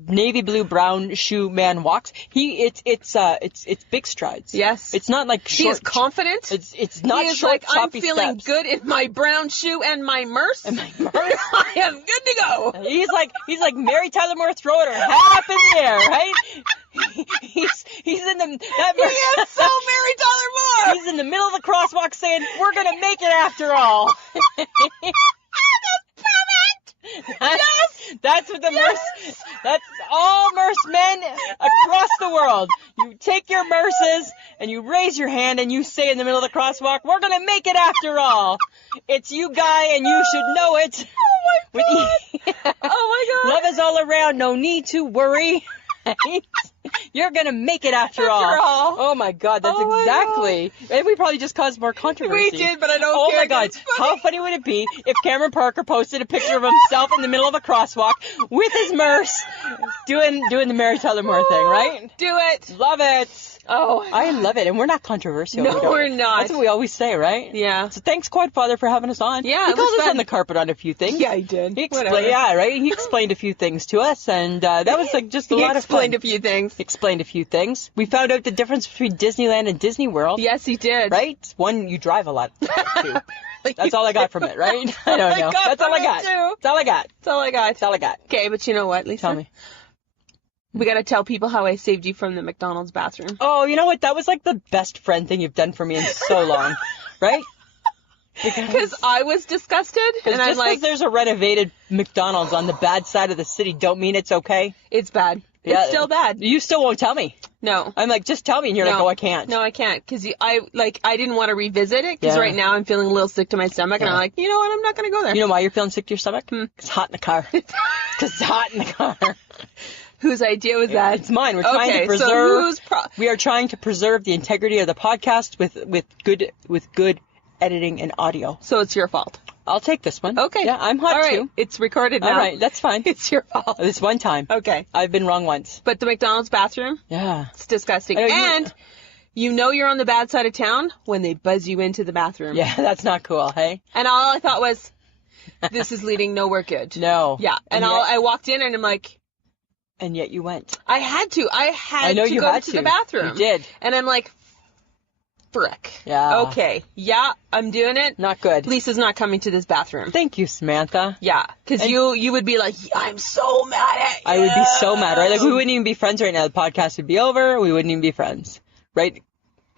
navy blue brown shoe man walks, it's big strides. Yes. It's not like He short. is confident. It's not he is short, like, I'm choppy feeling steps. good in my brown shoe and my merce. And my merce. I am good to go. He's like Mary Tyler Moore throwing her hat up in the air, right? He's in the that He is so Mary Tyler Moore. He's in the middle of the crosswalk saying, "We're gonna make it after all." That's what the merce. That's all merce men across the world. You take your merces and you raise your hand and you say in the middle of the crosswalk, "We're gonna make it after all." It's you, guy, and you should know it. Oh my God. Oh my God. Love is all around. No need to worry. You're gonna make it after all. Oh my God, that's Oh my exactly. And we probably just caused more controversy. We did, but I don't Oh care. my God, It's funny. how funny would it be if Cameron Parker posted a picture of himself in the middle of a crosswalk with his merce, doing the Mary Tyler Moore thing, right? Do it. Love it. Oh, I love it, and we're not controversial. No, we don't. we're not. That's what we always say, right? Yeah. So thanks, Quadfather, for having us on. Yeah, he it called was us fun. on the carpet on a few things. Yeah, he did. He explained, Whatever. yeah, right. He explained a few things to us, and that was like just a He lot of fun. explained a few things. Explained a few things. We found out the difference between Disneyland and Disney World. Yes, he did. Right? One you drive a lot to. That's all I got from it, right? I don't know. That's all I got. Too. That's all I got. That's all I got. That's all I got. Okay, but you know what, Lisa? Tell me. We got to tell people how I saved you from the McDonald's bathroom. Oh, you know what? That was like the best friend thing you've done for me in so long, right? Because I was disgusted, and I'm just like, because there's a renovated McDonald's on the bad side of the city don't mean it's okay. it's bad. Yeah. It's still bad. You still won't tell me. No. I'm like, just tell me, and you're like, oh, I can't. No, I can't, because I didn't want to revisit it, because Yeah. right now I'm feeling a little sick to my stomach, and I'm like, you know what, I'm not going to go there. You know why you're feeling sick to your stomach? It's hot in the car. Because it's hot in the car. Whose idea was that? It's mine. We're trying to preserve. So who's we are trying to preserve the integrity of the podcast with good editing and audio. So it's your fault. I'll take this one. Okay. Yeah, I'm hot All right. too. It's recorded now. All right, that's fine. It's your fault. This one time. Okay. I've been wrong once. But the McDonald's bathroom, Yeah. it's disgusting. I know, And you know you're on the bad side of town when they buzz you into the bathroom. Yeah, that's not cool, hey? And all I thought was, this is leading nowhere good. No. Yeah. And I walked in and I'm like, And yet you went. I had to. I know to you go had to to. the bathroom. You did. And I'm like, frick. Yeah. Okay. Yeah, I'm doing it. Not good. Lisa's not coming to this bathroom. Thank you, Samantha. Yeah. Because you would be like, I'm so mad at you. I would be so mad, right? Like, we wouldn't even be friends right now. The podcast would be over. We wouldn't even be friends, right?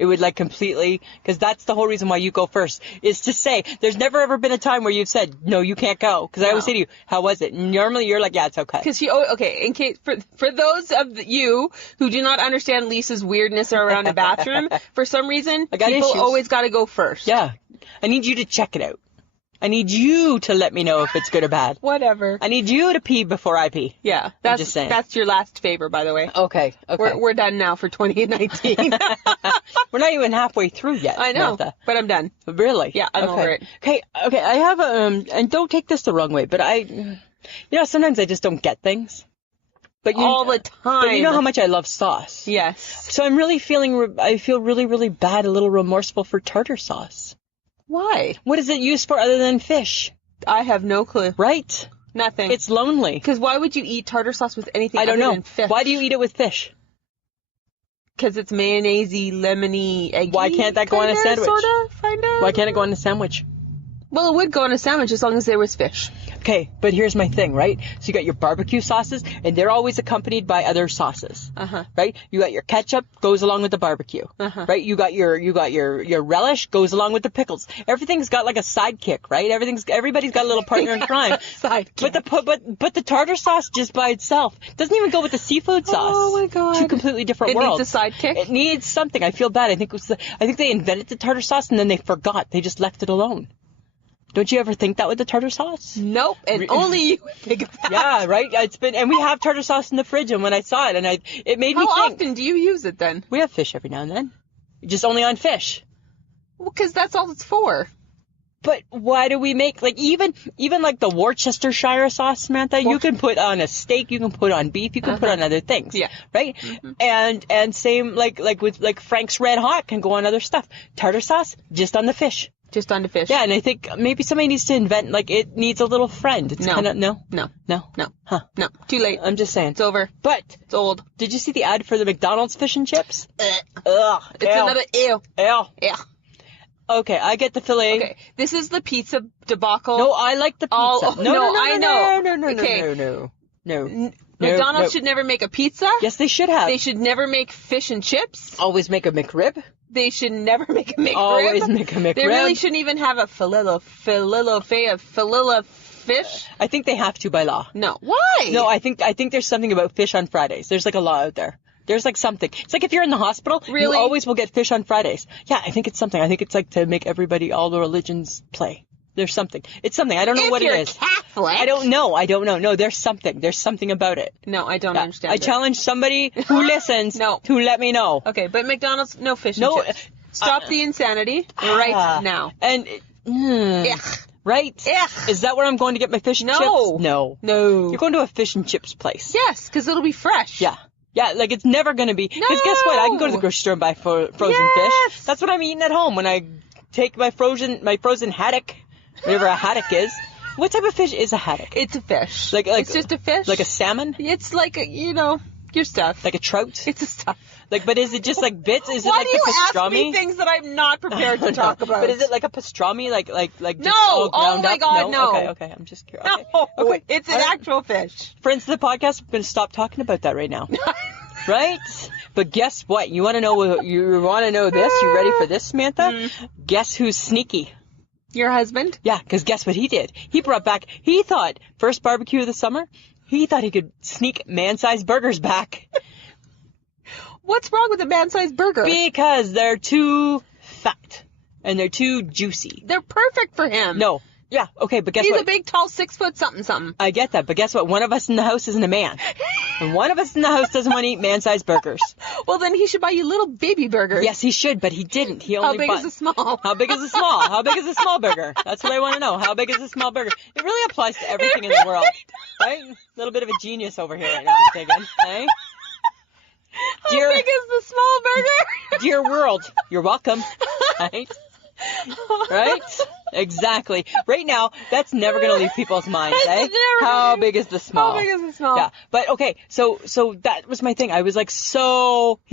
It would, like, completely, because that's the whole reason why you go first, is to say, there's never ever been a time where you've said, no, you can't go. Because I always say to you, how was it? And normally you're like, yeah, it's okay. Because okay, in case, for those of you who do not understand Lisa's weirdness around a bathroom, for some reason, got people issues. always got to go first. Yeah. I need you to check it out. I need you to let me know if it's good or bad. Whatever. I need you to pee before I pee. Yeah. just saying. That's your last favor, by the way. Okay. We're done now for 2019. We're not even halfway through yet, I know, Samantha. but I'm done. Really? Yeah, I'm over it. Okay, I have and don't take this the wrong way, but sometimes I just don't get things. But All the time. But you know how much I love sauce. Yes. So I'm really I feel really, really bad, a little remorseful for tartar sauce. Why? What is it used for other than fish? I have no clue. Right? Nothing. It's lonely. Because why would you eat tartar sauce with anything I don't other know. than fish? Why do you eat it with fish? Because it's mayonnaise-y, lemony, eggy. Why can't that go on a sandwich? Sorta, kinda. Why can't it go on a sandwich? Well, it would go on a sandwich as long as there was fish. Okay, but here's my thing, right? So you got your barbecue sauces, and they're always accompanied by other sauces, right? You got your ketchup, goes along with the barbecue, right? You got your relish, goes along with the pickles. Everything's got like a sidekick, right? Everybody's got a little partner in crime. Sidekick. But the tartar sauce just by itself doesn't even go with the seafood sauce. Oh my God. Two completely different It worlds. needs a sidekick? It needs something. I feel bad. I think they invented the tartar sauce and then they forgot. They just left it alone. Don't you ever think that with the tartar sauce? Nope, and only you would think of that. Yeah, right. And we have tartar sauce in the fridge, and when I saw it, it made me think. How often do you use it then? We have fish every now and then, just only on fish. Well, because that's all it's for. But why do we make even like the Worcestershire sauce, Samantha? You can put on a steak, you can put on beef, you can put on other things. Yeah. Right. And same like with Frank's Red Hot can go on other stuff. Tartar sauce just on the fish. Just on the fish. Yeah, and I think maybe somebody needs to invent, it needs a little friend. It's No. kinda, no? No. No? No. Huh. No. Too late. I'm just saying. It's over. But, It's old. did you see the ad for the McDonald's fish and chips? Ugh. It's Ew. another ew. Ew. Yeah. Okay, I get the filet. Okay. This is the pizza debacle. No, I like the pizza. Oh, no, I know. No. Okay. No. McDonald's should never make a pizza. Yes, they should have. They should never make fish and chips. Always make a McRib. They should never make a McRib. Always make a McRib. They really shouldn't even have a filet of fish. I think they have to by law. No. Why? No, I think there's something about fish on Fridays. There's like a law out there. There's like something. It's like if you're in the hospital, Really? you always will get fish on Fridays. Yeah, I think it's something. I think it's like to make everybody, all the religions play. There's something. It's something. I don't know what it is. If you're Catholic. I don't know. No, there's something. There's something about it. No, I don't Yeah. understand I it. challenge somebody who listens No. to let me know. Okay, but McDonald's, no fish No, and chips. Stop the insanity right now. And, Ugh. right? Ugh. Is that where I'm going to get my fish and No. chips? No. No. You're going to a fish and chips place. Yes, because it'll be fresh. Yeah. Yeah, like it's never going to be. Because guess what? I can go to the grocery store and buy frozen Yes. fish. That's what I'm eating at home when I take my frozen haddock, whatever a haddock is. What type of fish is a haddock? It's a fish. Like it's just a fish. Like a salmon? It's like your stuff. Like a trout? It's a stuff. Like, but is it just like bits? Is it Why like do you the ask pastrami? me things that I'm not prepared to talk about? But is it like a pastrami? Like just No! all Oh ground my up? God, no. Okay. I'm just curious. No, Okay. it's an All right. actual fish. Friends of the podcast, I'm going to stop talking about that right now. Right? But guess what? You want to know? You want to know this? You ready for this, Samantha? Guess who's sneaky? Your husband? Yeah, because guess what he did? He brought back. He thought first barbecue of the summer. He thought he could sneak man-sized burgers back What's wrong with a man-sized burger? because they're too fat and they're too juicy. They're perfect for him. No. Yeah. Okay. But guess He's what? a big, tall, 6 foot something. I get that, but guess what? One of us in the house isn't a man. And one of us in the house doesn't want to eat man-sized burgers. Well, then he should buy you little baby burgers. Yes, he should, but he didn't. He only How big bought... is the small? How big is the small? How big is the small burger? That's what I want to know. How big is the small burger? It really applies to everything in the world, right? A little bit of a genius over here right now, I'm thinking. Hey? How big is the small burger? Dear world, you're welcome. Right? Right? Exactly. Right now, that's never going to leave people's minds, eh? How big is the small? How big is the small? Yeah. But okay, so that was my thing. I was like, he's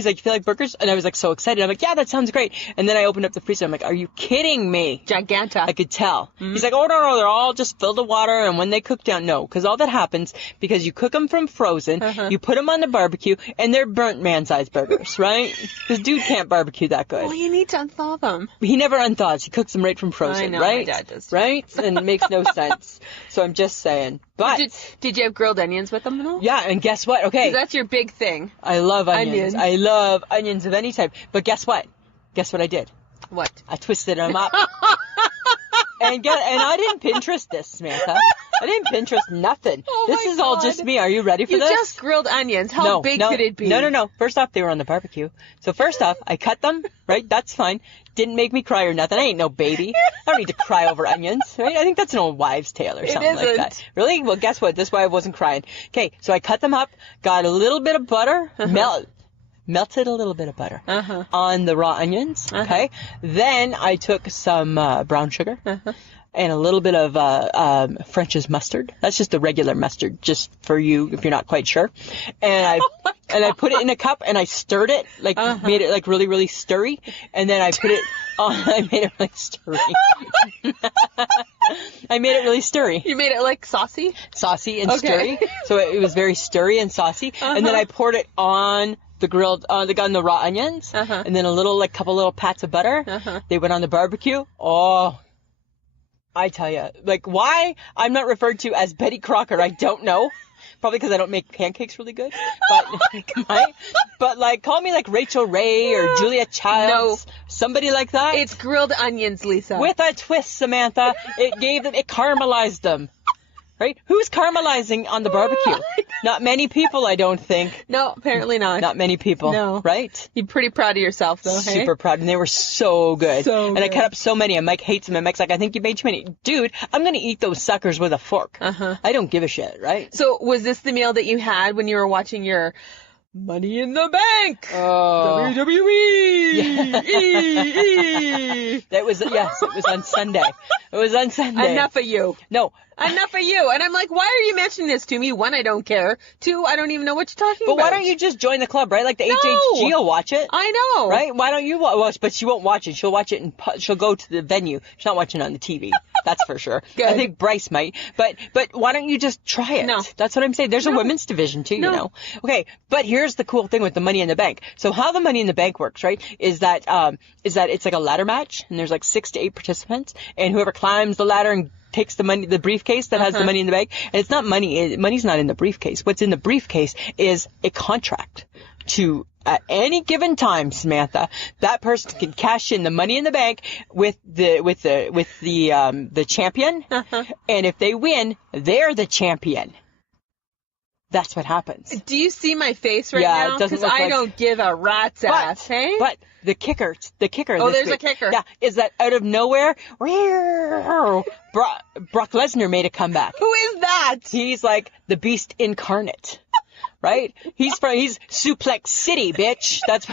like, you feel like burgers? And I was like so excited. I'm like, yeah, that sounds great. And then I opened up the freezer. I'm like, are you kidding me? Giganta. I could tell. He's like, oh, no, they're all just filled with water. And when they cook down, no, because all that happens, because you cook them from frozen, you put them on the barbecue, and they're burnt man-sized burgers, right? Because dude can't barbecue that good. Well, you need to unthaw them. He never unthaws. He cooks them right from frozen, I know, right? my dad does. Right? And it makes no sense. So I'm just saying. But Did you have grilled onions with them at all? yeah, and guess what? Okay. 'Cause that's your big thing. I love onions. Onions. I love onions of any type. But guess what? Guess what I did? What? I twisted them up. And I didn't Pinterest this, Samantha. I didn't Pinterest nothing. Oh this my is all God. just me. Are you ready for You this? just grilled onions. How big could it be? No. First off, they were on the barbecue. So first off, I cut them, right? That's fine. Didn't make me cry or nothing. I ain't no baby. I don't need to cry over onions, right? I think that's an old wives' tale or something like that. Really? Well, guess what? This is why I wasn't crying. Okay, so I cut them up, got a little bit of butter, melted a little bit of butter on the raw onions, okay? Then I took some brown sugar. And a little bit of French's mustard. That's just the regular mustard, just for you if you're not quite sure. And I put it in a cup and I stirred it, like made it like really, really stirry. And then I put it on. I made it really stirry. I made it really stirry. You made it like saucy? Saucy and stirry. So it was very stirry and saucy. And then I poured it on the grilled, on the raw onions. And then a couple little pats of butter. They went on the barbecue. Oh. I tell you, like, why I'm not referred to as Betty Crocker, I don't know. Probably because I don't make pancakes really good. But, but like, call me like Rachel Ray or Julia Childs. No. Somebody like that. It's grilled onions, Lisa. With a twist, Samantha. It caramelized them. Right? Who's caramelizing on the barbecue? Not many people, I don't think. No, apparently not. Not many people. No. Right? You're pretty proud of yourself, though, hey? Super proud. And they were so good. And I cut up so many. And Mike hates them. And Mike's like, I think you made too many. Dude, I'm going to eat those suckers with a fork. I don't give a shit, right? So was this the meal that you had when you were watching your Money in the Bank? WWE! It was on Sunday. It was on Sunday. Enough of you. No. Enough of you. And I'm like, why are you mentioning this to me? One, I don't care. Two, I don't even know what you're talking about. But why don't you just join the club, right? Like the HHG will watch it. I know. Right? Why don't you watch? But she won't watch it. She'll watch it and she'll go to the venue. She's not watching it on the TV. That's for sure. Good. I think Bryce might. But why don't you just try it? No. That's what I'm saying. There's a women's division too, you know. Okay. But here's the cool thing with the Money in the Bank. So how the Money in the Bank works, right? Is that it's like a ladder match and there's like 6 to 8 participants and whoever climbs the ladder and takes the briefcase that has the money in the bank. And it's not money. Money's not in the briefcase. What's in the briefcase is a contract to, at any given time, Samantha, that person can cash in the money in the bank with the champion. And if they win, they're the champion. That's what happens. Do you see my face right now? now? It doesn't Because I don't give a rat's ass, hey? But the kicker. Oh, there's a kicker. Yeah, is that out of nowhere, Brock Lesnar made a comeback. Who is that? He's like the beast incarnate. right? He's Suplex City, bitch. That's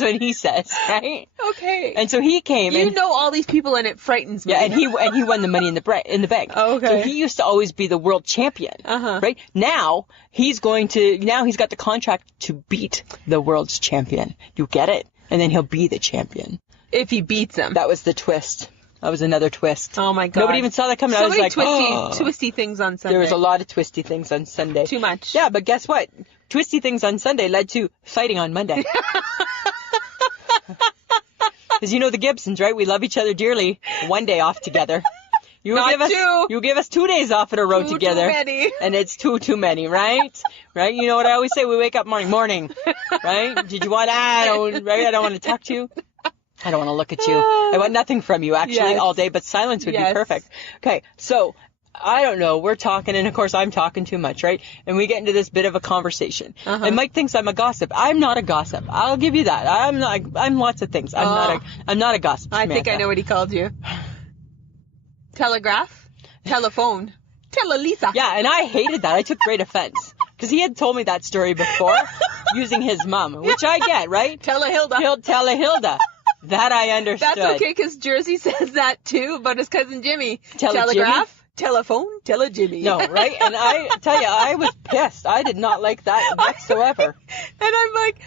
what he says, right? Okay. And so he came. You know all these people, and it frightens me. Yeah, and he won the money in the bank. Oh, okay. So he used to always be the world champion, right? Now he's got the contract to beat the world's champion. You get it? And then he'll be the champion. If he beats him. That was the twist. That was another twist. Oh my God. Nobody even saw that coming. So I was many like, twisty things on Sunday. There was a lot of twisty things on Sunday. Too much. Yeah, but guess what? Twisty things on Sunday led to fighting on Monday. Because you know the Gibsons, right? We love each other dearly. One day off together. You give us 2 days off in a row together. Too many. And it's too many, right? Right? You know what I always say? We wake up morning, right? Did you want I don't want to talk to you. I don't want to look at you. I want nothing from you, actually, all day, but silence would be perfect. Okay, so, I don't know. We're talking, and of course, I'm talking too much, right? And we get into this bit of a conversation. And Mike thinks I'm a gossip. I'm not a gossip. I'll give you that. I'm lots of things. I'm not a gossip, Samantha. I think I know what he called you. Telegraph? Telephone? Tell-a-Lisa. Yeah, and I hated that. I took great offense. Because he had told me that story before, using his mom, which I get, right? Tell-a-Hilda. Tell-a-Hilda. That I understood. That's okay, because Jersey says that too about his cousin Jimmy. Telegraph, Jimmy? Telephone, Jimmy. No, right? And I tell you, I was pissed. I did not like that whatsoever. And I'm like,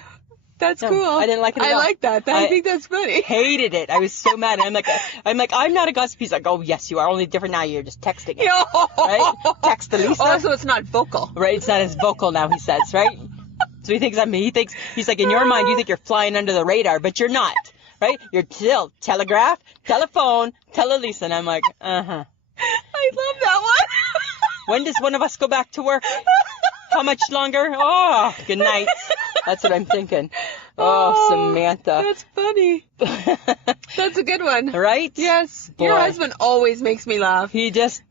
that's cool. I didn't like it at all. I like that. I think that's funny. Hated it. I was so mad. And I'm like, I'm not a gossip. He's like, oh, yes, you are. Only different now. You're just texting it. Right? Text Lisa. Oh, so it's not vocal. Right? It's not as vocal now, he says, right? So he thinks he's like, in your mind, you think you're flying under the radar, but you're not. Right? You're still telegraph, telephone, tell-a-Lisa. And I'm like, I love that one. When does one of us go back to work? How much longer? Oh, good night. That's what I'm thinking. Oh, Samantha. That's funny. That's a good one. Right? Yes. Boy. Your husband always makes me laugh. He just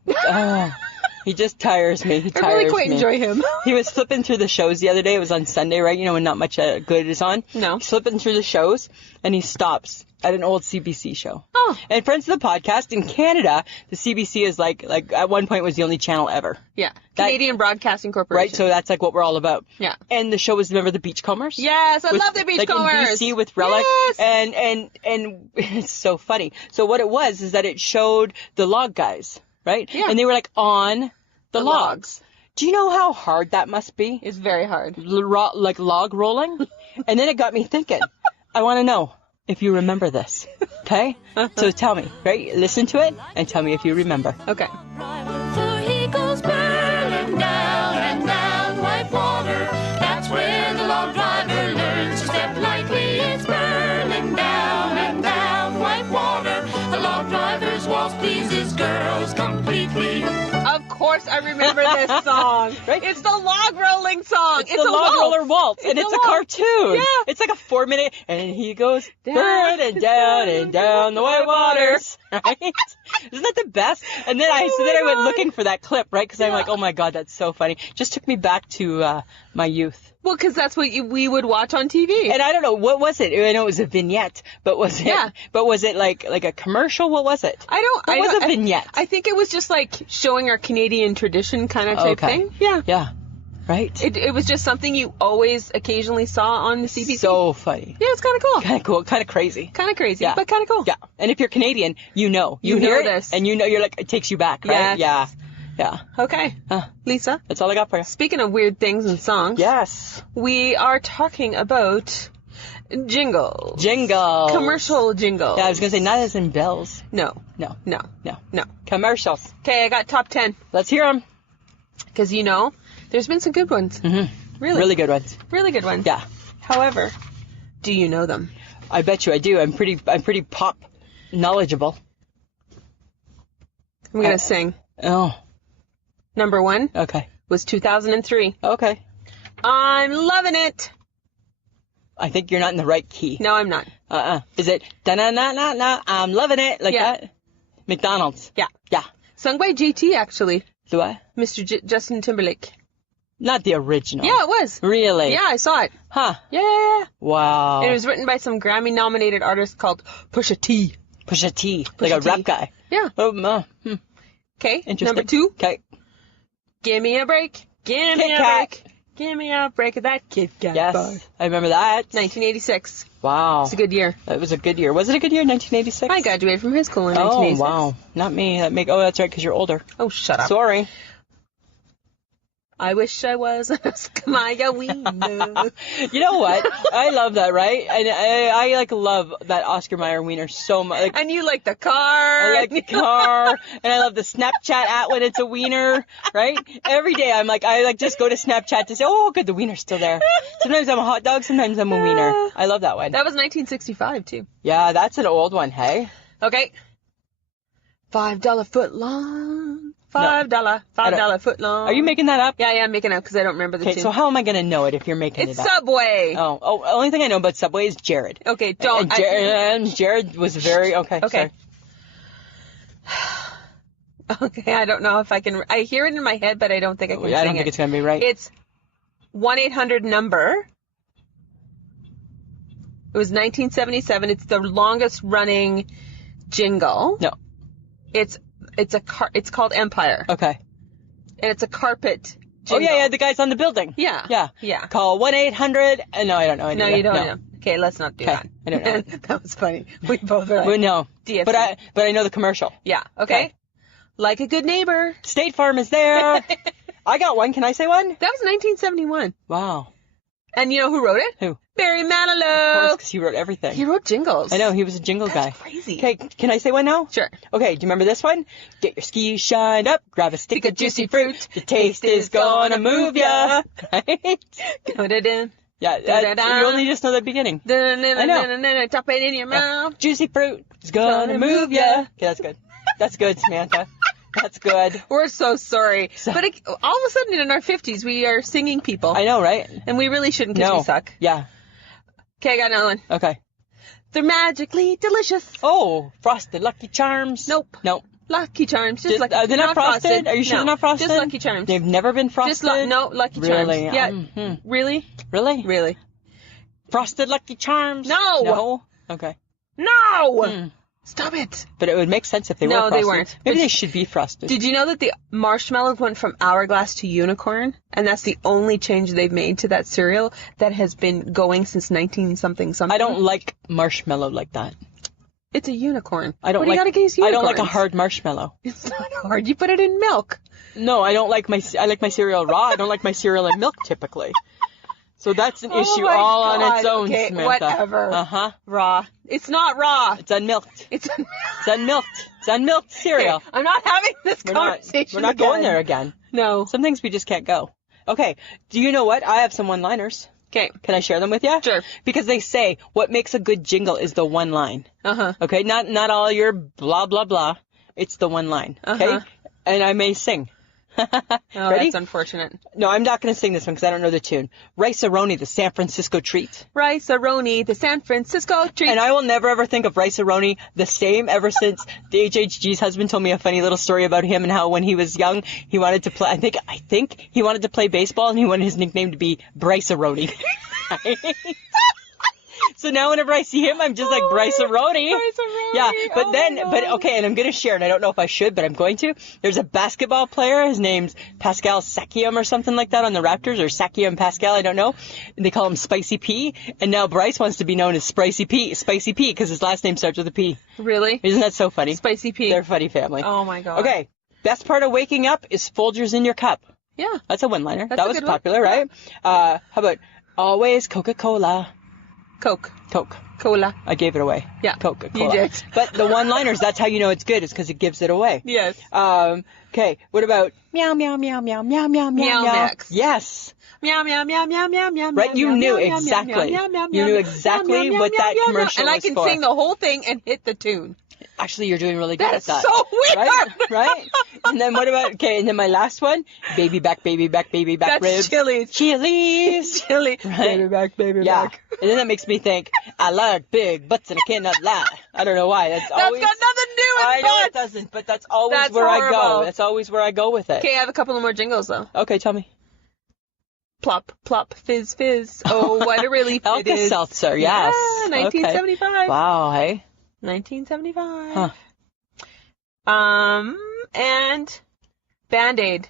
tires me. I really quite enjoy him. He was flipping through the shows the other day. It was on Sunday, right? You know, when not much good is on. No. He's flipping through the shows, and he stops at an old CBC show. Oh. And friends of the podcast, in Canada, the CBC is like at one point was the only channel ever. Yeah. Canadian Broadcasting Corporation. Right, so that's like what we're all about. Yeah. And the show was, remember the Beachcombers? Yes, I love the Beachcombers. Like in BC with Relic. Yes. And it's so funny. So what it was is that it showed the log guys, right? Yeah. And they were like on the logs. Do you know how hard that must be? It's very hard. Like log rolling? And then it got me thinking, I want to know if you remember this. Okay? So tell me, right? Listen to it and tell me if you remember. Okay. For he goes burning down and down white water. That's where the log driver learns to step lightly. It's burning down and down white water. The log driver's waltz pleases girls completely. Of course I remember this song. Right? It's the log rolling song. It's the log roller waltz, and it's a cartoon. Yeah. It's like a 4-minute, and he goes burning down and down the white waters. Right? Isn't that the best? And then I went looking for that clip, right? Because I'm like, oh my God, that's so funny. Just took me back to my youth. Well, because that's what we would watch on TV. And I don't know, what was it? I know it was a vignette, but was it? Yeah. But was it like a commercial? What was it? What was a vignette? I think it was just like showing our Canadian tradition kind of type thing. Yeah. Yeah. Right. It was just something you always occasionally saw on the CBC. So funny. Yeah, it's kind of cool. Kind of cool. Kind of crazy. Kind of crazy, Yeah. but kind of cool. Yeah. And if you're Canadian, you know. You hear know it, this. and you know, you're like, it takes you back, right? Yes. Yeah. Okay. Lisa, That's all I got for you. speaking of weird things and songs, Yes. we are talking about jingles. Jingles. Commercial jingles. Yeah, I was going to say, not as in bells. No. No. No. No. No. Commercials. Okay, I got top 10. Let's hear them. Because, there's been some good ones. Mm-hmm. Really good ones. Really good ones. Yeah. However, do you know them? I bet you I do. I'm pretty pop knowledgeable. I'm going to sing. Oh. Number 1 Okay. was 2003. Okay. I'm loving it. I think you're not in the right key. No, I'm not. Is it da-na-na-na-na, I'm loving it, like Yeah. that? McDonald's. Yeah. Yeah. Sung by JT, actually. Do I? Mr. Justin Timberlake. Not the original. Yeah, it was. Really? Yeah, I saw it. Huh. Yeah. Wow. And it was written by some Grammy-nominated artist called Pusha T. Pusha T. Like a Pusha T. rap guy. Yeah. Oh, Okay, interesting. number 2. Okay. Give me a break. Give Kit me a Kat. break. Give me a break of that Kit Kat Yes, bar. I remember that. 1986. Wow. It's a good year. It was a good year. Was it a good year, 1986? I graduated from high school in Oh, 1986. wow. Not me. Oh, that's right, because you're older. Oh, shut up. Sorry. I wish I was a Maya Wiener. You know what? I love that, right? And I like love that Oscar Mayer wiener so much. Like, And you like the car. I like the car, and I love the Snapchat at when it's a wiener, right? Every day I just go to Snapchat to say, oh, good, the wiener's still there. Sometimes I'm a hot dog, sometimes I'm a wiener. I love that one. That was 1965, too. Yeah, that's an old one, hey? Okay. $5 foot long. $5 foot long. Are you making that up? Yeah, I'm making it up because I don't remember the Okay, tune. so how am I going to know it if you're making It's it up? Subway. Oh, only thing I know about Subway is Jared. Okay, don't. And Jared was very, okay. Okay. Okay, I don't know if I can. I hear it in my head, but I don't think I can Sorry. sing I don't think it's going to be right. It's 1-800 number. It was 1977. It's the longest running jingle. No. It's called Empire. Okay. And it's a carpet Oh, jingle. yeah, the guy's on the building. Yeah. Yeah. Yeah. Call 1-800. No, I don't know. No, you don't know. Okay, let's not do Okay, that. I don't know. That was funny. We both were like, Well, no. DFC. But I know the commercial. Yeah, okay. Okay. Like a good neighbor. State Farm is there. I got one. Can I say one? That was 1971. Wow. And you know who wrote it? Who? Barry Of course, Manilow. because he wrote everything. He wrote jingles. I know, he was a jingle guy. That's crazy. Okay, can I say one now? Sure. Okay, do you remember this one? Get your skis shined up, grab a stick of juicy fruit. The taste is gonna move ya. Right? Put it in. Yeah, you only just know the beginning. I know. Drop it in your mouth. Juicy fruit is gonna move ya. Okay, that's good. That's good, Samantha. That's good. We're so sorry. But all of a sudden in our 50s, we are singing people. I know, right? And we really shouldn't because No. we suck. Yeah. Okay, I got another one. Okay. They're magically delicious. Oh, Frosted Lucky Charms. Nope. Nope. Lucky Charms. Just Are they not frosted? Are you sure No, they're not frosted? Just Lucky Charms. They've never been frosted? No, Lucky Charms. Really? Yeah. Really? Really? Really? Frosted Lucky Charms? No. No? Okay. No! Stop it. But it would make sense if they No, were they frosted. weren't. Maybe But they should be frosted. Did you know that the marshmallows went from hourglass to unicorn? And that's the only change they've made to that cereal that has been going since 19-something. I don't like marshmallow like that. It's a unicorn. I don't what do like. you got against I unicorns? don't like a hard marshmallow. It's not hard. You put it in milk. No, I don't like I like my cereal raw. I don't like my cereal in milk typically. So that's an issue my all on its God. own, Okay, Samantha. whatever. Uh-huh. Raw. It's not raw. It's unmilked. It's It's unmilked. It's unmilked cereal. Okay, I'm not having this We're not, conversation we're not again. going there again. No. Some things we just can't go. Okay. Do you know what? I have some one-liners. Okay. Can I share them with you? Sure. Because they say what makes a good jingle is the one line. Uh-huh. Okay? Not all your blah, blah, blah. It's the one line. Okay? Uh-huh. And I may sing. Oh, Ready? that's unfortunate. No, I'm not going to sing this one because I don't know the tune. Rice-A-Roni, the San Francisco treat. Rice-A-Roni, the San Francisco treat. And I will never ever think of Rice-A-Roni the same ever since the HHG's husband told me a funny little story about him and how when he was young, he wanted to play, I think he wanted to play baseball and he wanted his nickname to be Bryce-A-Roni. So now whenever I see him, I'm just like Bryce-A-Roni. Rice-A-Roni. Yeah, but Oh then, my God. but okay, and I'm going to share, and I don't know if I should, but I'm going to. There's a basketball player, his name's Pascal Siakam or something like that on the Raptors, or Siakam Pascal, I don't know. And they call him Spicy P, and now Bryce wants to be known as Spicy P, because his last name starts with a P. Really? Isn't that so funny? Spicy P. They're a funny family. Oh my God. Okay, best part of waking up is Folgers in your cup. Yeah. That's a one-liner. That's That a was good one. popular, right? How about always Coca-Cola? Coke. Coke. Cola. I gave it away. Yeah. Coca-Cola. You did. But the one-liners, that's how you know it's good, is because it gives it away. Yes. Okay, what about meow, meow, meow, meow, meow, meow, meow, Meow meow? Max. Yes. Meow, meow, meow, meow, meow, meow. Right, you meow, knew meow, meow, exactly. meow, meow, You meow, knew meow, exactly meow, what meow, that meow, meow, commercial And I was can for. sing the whole thing and hit the tune. Actually, you're doing really good That's at that. so weird. Right? And then what about, okay, and then my last one, baby back, That's ribs. Chili's. Chili's. Chili. Right. Baby Yeah. back. And then that makes me think, I like big butts and I cannot lie. I don't know why. That's That's always. got nothing to do with I know it butts. doesn't, but that's always That's where I horrible. go. That's always where I go with it. Okay, I have a couple of more jingles though. Okay, tell me. Plop, plop, fizz, fizz. Oh, what a relief it is. Alka-Seltzer, yes. Yeah, 1975. Okay. Wow, hey. 1975. Huh. And Band-Aid.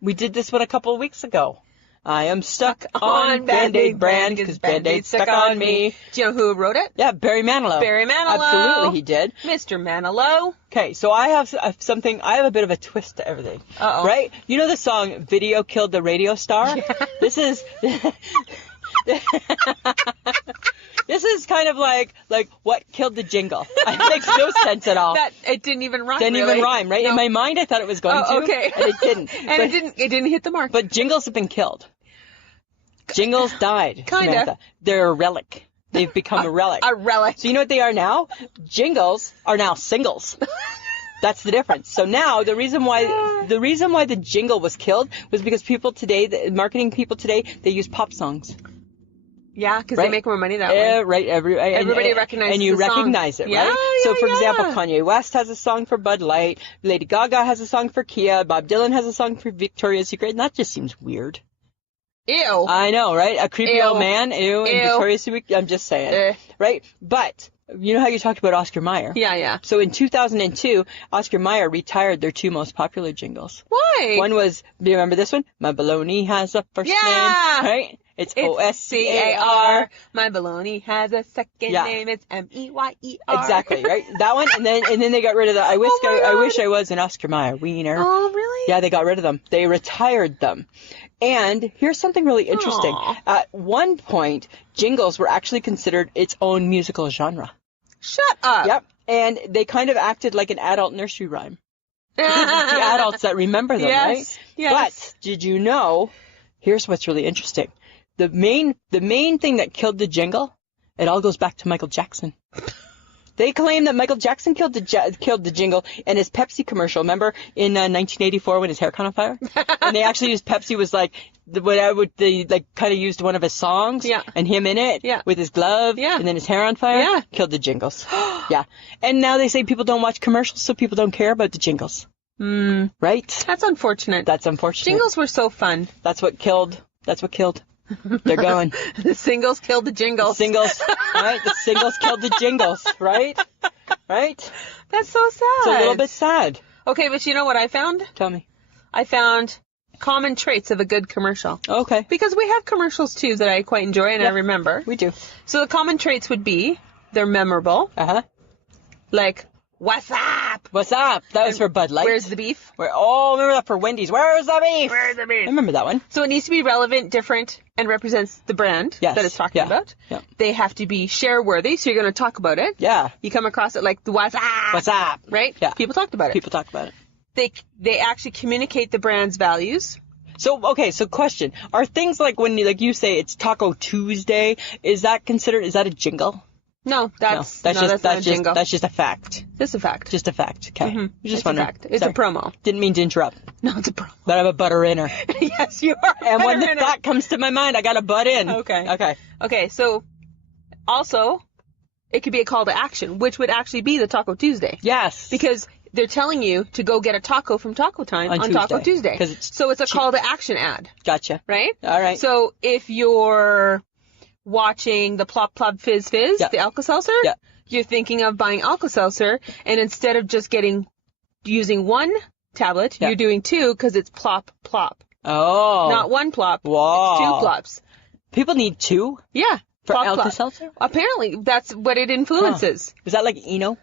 We did this one a couple of weeks ago. I am stuck on Band-Aid brand because Band-Aid's stuck on me. Do you know who wrote it? Yeah, Barry Manilow. Barry Manilow. Absolutely, he did. Mr. Manilow. Okay, so I have something. I have a bit of a twist to everything. Uh-oh. Right? You know the song "Video Killed the Radio Star"? This is. This is kind of like what killed the jingle. It makes no sense at all. It didn't even rhyme. Didn't really. even rhyme, right? No. In my mind, I thought it was going to. Okay. And it didn't. And it didn't hit the mark. But jingles have been killed. Jingles died. Kinda. Samantha. They're a relic. They've become a relic. A relic. So you know what they are now? Jingles are now singles. That's the difference. So now the reason why the jingle was killed was because people today, the marketing people today, they use pop songs. Yeah, because Right? they make more money that way. Right. Everybody recognizes and you the song. recognize it, Yeah, right? So, yeah, for yeah. example, Kanye West has a song for Bud Light. Lady Gaga has a song for Kia. Bob Dylan has a song for Victoria's Secret. And that just seems weird. Ew. I know, right? A creepy Ew. old man. Ew. And Ew. Victoria's Secret. I'm just saying. Right? But you know how you talked about Oscar Mayer? Yeah. So in 2002, Oscar Mayer retired their two most popular jingles. Why? One was, do you remember this one? My baloney has a first Yeah. name, right? It's C-A-R. O-S-C-A-R. My baloney has a second Yeah. name. It's M-E-Y-E-R. Exactly, right? That one, and then they got rid of that. I wish Oh my I God. wish I was an Oscar Mayer wiener. Oh, really? Yeah, they got rid of them. They retired them. And here's something really interesting. Aw. At one point, jingles were actually considered its own musical genre. Shut up. Yep. And they kind of acted like an adult nursery rhyme. It's the adults that remember them, right? Yes. But did you know? Here's what's really interesting. The main thing that killed the jingle, it all goes back to Michael Jackson. They claim that Michael Jackson killed the jingle and his Pepsi commercial. Remember in 1984 when his hair caught on fire? And they actually used Pepsi was like they kind of used one of his songs Yeah. and him in it Yeah. with his glove Yeah. and then his hair on fire. Yeah. Killed the jingles. Yeah. And now they say people don't watch commercials, so people don't care about the jingles. Right? That's unfortunate. That's unfortunate. Jingles were so fun. That's what killed. They're going. The singles killed the jingles. Singles, right? The singles killed the jingles, right? Right? That's so sad. It's a little bit sad. Okay, but you know what I found? Tell me. I found common traits of a good commercial. Okay. Because we have commercials too that I quite enjoy and I remember. We do. So the common traits would be they're memorable. Uh-huh. Like, what's up? What's up? That was for Bud Light. Where's the beef? Remember that for Wendy's. Where's the beef? Where's the I beef? remember that one. So it needs to be relevant, different, and represents the brand Yes. that it's talking Yeah. about. Yeah. They have to be share-worthy, so you're going to talk about it. Yeah. You come across it like the what's up? What's up? Right? Yeah. People talked about it. People talk about it. They actually communicate the brand's values. So, okay, so question. Are things like when you say it's Taco Tuesday, is that a jingle? No, that's not a jingle. That's just a fact. Just a fact. Just a fact. Okay. It's Just a wondering. fact. It's Sorry. a promo. Didn't mean to interrupt. No, it's a promo. But I have a butter inner. Yes, you are. And when the Better in it. thought comes to my mind, I got to butt in. Okay. Okay, so also, it could be a call to action, which would actually be the Taco Tuesday. Yes. Because they're telling you to go get a taco from Taco Time on Taco Tuesday. 'Cause it's So it's a call to action ad, Gotcha. right? All right. So if you're watching the Plop Plop Fizz Fizz, Yeah. the Alka-Seltzer, Yeah. you're thinking of buying Alka-Seltzer, and instead of just using one tablet, Yeah. you're doing two because it's Plop Plop. Oh. Not one plop, Wow. it's two plops. People need two Yeah. for Plop, plop. Alka-Seltzer? Apparently, that's what it influences. Is that like Eno?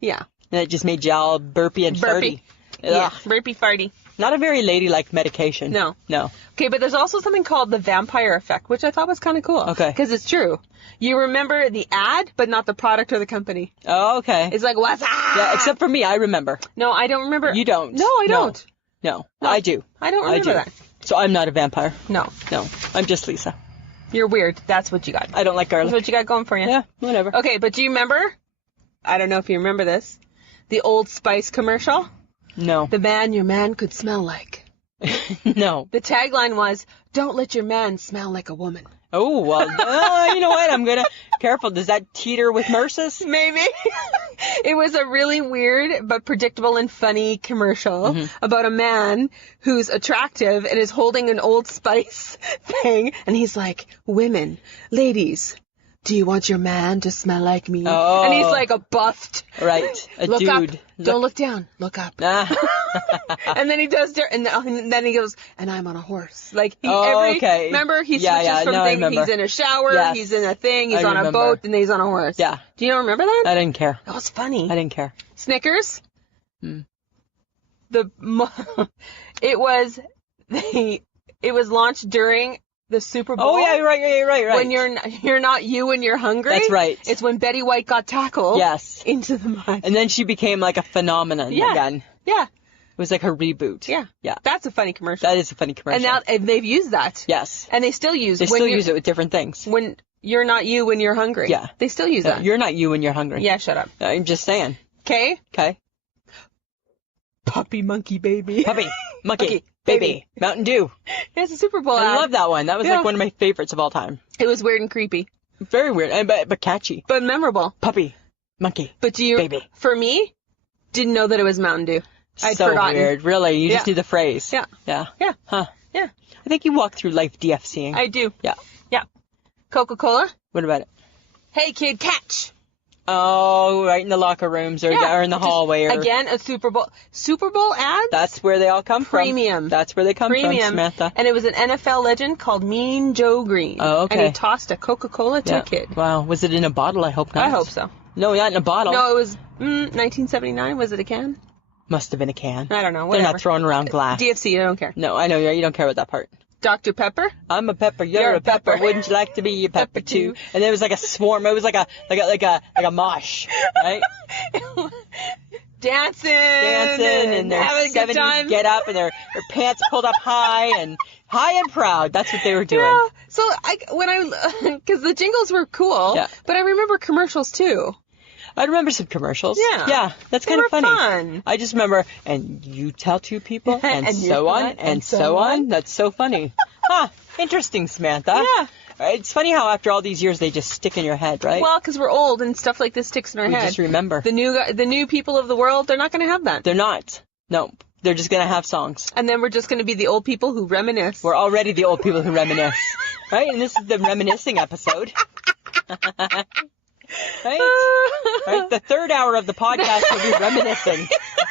Yeah. And it just made you all burpy and Burpy. farty. Yeah. Ugh. Burpy farty. Not a very ladylike medication. No. No. Okay, but there's also something called the vampire effect, which I thought was kind of cool. Okay. Because it's true. You remember the ad, but not the product or the company. Oh, okay. It's like, what's up? Yeah, except for me, I remember. No, I don't remember. You don't. No, I don't. No, I do. I don't I remember do. that. So I'm not a vampire. No. No, I'm just Lisa. You're weird. That's what you got. I don't like That's garlic. what you got going for you. Yeah, whatever. Okay, but do you remember? I don't know if you remember this. The Old Spice commercial. No. The man your man could smell like. No. The tagline was, don't let your man smell like a woman. Oh, well, you know what? I'm going to... Careful. Does that teeter with nurses? Maybe. It was a really weird but predictable and funny commercial about a man who's attractive and is holding an Old Spice thing. And he's like, women, ladies, do you want your man to smell like me? Oh. And he's like a buffed. Right. A Look dude. up. Don't look down. Look up. Ah. And then he does, and then he goes, and I'm on a horse. Like, okay. Remember, he switches Yeah, from no, I thing, remember. he's in a shower, Yes. he's in a thing, he's I on a remember. boat, and then he's on a horse. Yeah. Do you remember that? I didn't care. That was funny. I didn't care. Snickers. Hmm. It was launched during the Super Bowl. Oh, yeah, right. When you're not you when you're hungry. That's right. It's when Betty White got tackled. Yes. Into the mud. And then she became like a phenomenon again. Yeah. It was like her reboot. Yeah. Yeah. That's a funny commercial. That is a funny commercial. And they've used that. Yes. And they still use They still use it with different things. When you're not you when you're hungry. Yeah. They still use that. You're not you when you're hungry. Yeah, shut up. I'm just saying. Okay? Okay. Puppy monkey baby. Puppy, monkey, Monkey, baby, baby. Mountain Dew. It's a Super Bowl I ad. love that one. That was Yeah. like one of my favorites of all time. It was weird and creepy. Very weird, but catchy. But memorable. Puppy, monkey, But baby. For me, didn't know that it was Mountain Dew. I'd so forgotten. weird. Really, you just Yeah. knew the phrase. Yeah. Yeah. Yeah. Huh. Yeah. I think you walk through life DFCing. I do. Yeah. Yeah. Coca-Cola. What about it? Hey, kid, catch. Oh, right in the locker rooms or in the Just, hallway. Or, again, a Super Bowl ads. That's where they all come Premium. from. That's where they come from, Samantha. And it was an NFL legend called Mean Joe Green. Oh, okay. And he tossed a Coca-Cola to a kid. Wow. Was it in a bottle? I hope not. I hope so. No, not in a bottle. No, it was 1979. Was it a can? Must have been a can. I don't know. They're Whatever. not throwing around glass. DFC, I don't care. No, I know you don't care about that part. Dr. Pepper. I'm a pepper, you're a pepper. Wouldn't you like to be a pepper too? And there was like a swarm. It was like a mosh, right? Dancing And their having a good 70s time. get up and their pants pulled up high and proud. That's what they were doing. Yeah. So because the jingles were cool, Yeah. but I remember commercials too. I remember some commercials. Yeah. Yeah, that's They kind of were funny. fun. I just remember, and you tell two people, and, And so you're on, fun, and so on. That's so funny. Huh. Interesting, Samantha. Yeah. It's funny how after all these years they just stick in your head, right? Well, because we're old and stuff like this sticks in our we head. just remember. The new people of the world, they're not going to have that. They're not. No. They're just going to have songs. And then we're just going to be the old people who reminisce. We're already the old people who reminisce. Right? And this is the reminiscing episode. Right? The third hour of the podcast will be reminiscing.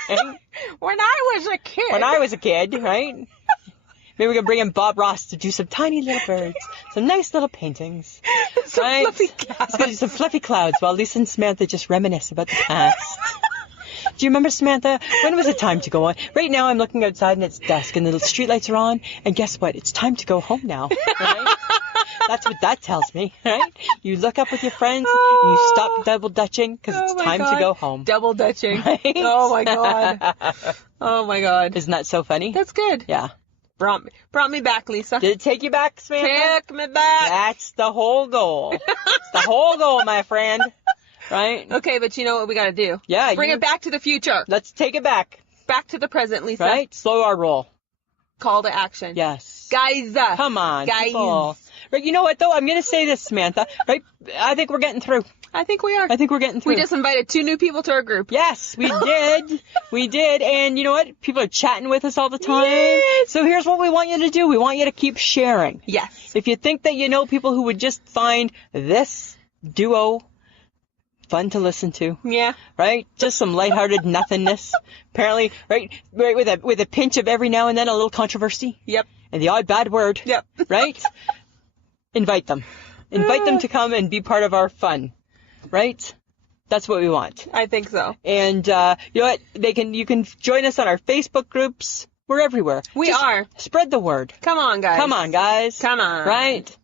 Right? When I was a kid. When I was a kid, right? Maybe we can bring in Bob Ross to do some tiny little birds, some nice little paintings. Some right? fluffy It's gonna be some fluffy clouds while Lisa and Samantha just reminisce about the past. Do you remember, Samantha? When was it time to go on? Right now I'm looking outside and it's dusk and the streetlights are on, and guess what? It's time to go home now. Right? That's what that tells me, right? You look up with your friends and you stop double dutching because it's my time God. to go home. Double dutching. Right? Oh my God. Oh my God. Isn't that so funny? That's good. Yeah. Brought me back, Lisa. Did it take you back, Samantha? Take me back. That's the whole goal. It's the whole goal, my friend. Right? Okay, but you know what we gotta do? Yeah. Bring it back to the future. Let's take it back. Back to the present, Lisa. Right? Slow our roll. Call to action. Yes. Guys. Come on, Guys. people. Right, you know what, though? I'm going to say this, Samantha. Right? I think we're getting through. I think we are. I think we're getting through. We just invited 2 new people to our group. Yes, we did. We did. And you know what? People are chatting with us all the time. Yes. So here's what we want you to do. We want you to keep sharing. Yes. If you think that you know people who would just find this duo fun to listen to, Yeah. right? Just some lighthearted nothingness. Apparently, right, with a pinch of every now and then a little controversy Yep. and the odd bad word. Yep. Right? Invite them. Invite them to come and be part of our fun. Right? That's what we want. I think so. And you know what? You can join us on our Facebook groups. We're everywhere. We Just are. Spread the word. Come on, guys. Come on, guys. Come on. Right?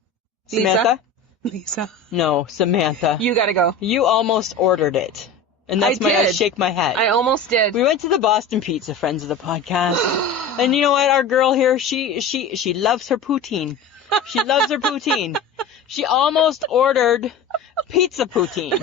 Lisa? Samantha? Lisa. No, Samantha. You gotta go. You almost ordered it. And that's why I did. shake my head. I almost did. We went to the Boston Pizza, friends of the podcast. And you know what? Our girl here, she loves her poutine. She loves her poutine. She almost ordered pizza poutine.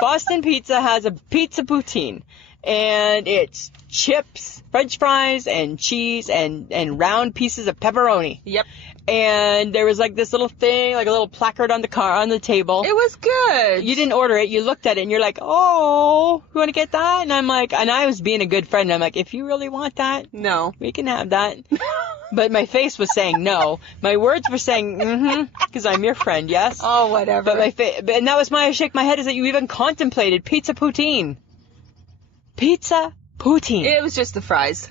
Boston Pizza has a pizza poutine. And it's chips, french fries, and cheese, and round pieces of pepperoni. Yep. And there was like this little thing, like a little placard on the table. It was good. You didn't order it. You looked at it and you're like, oh, you want to get that? And I'm like, and I was being a good friend. And I'm like, if you really want that, No. we can have that. But my face was saying no. My words were saying, because I'm your friend, yes? Oh, whatever. But and that was my shake my head is that you even contemplated pizza poutine. Pizza Poutine. It was just the fries.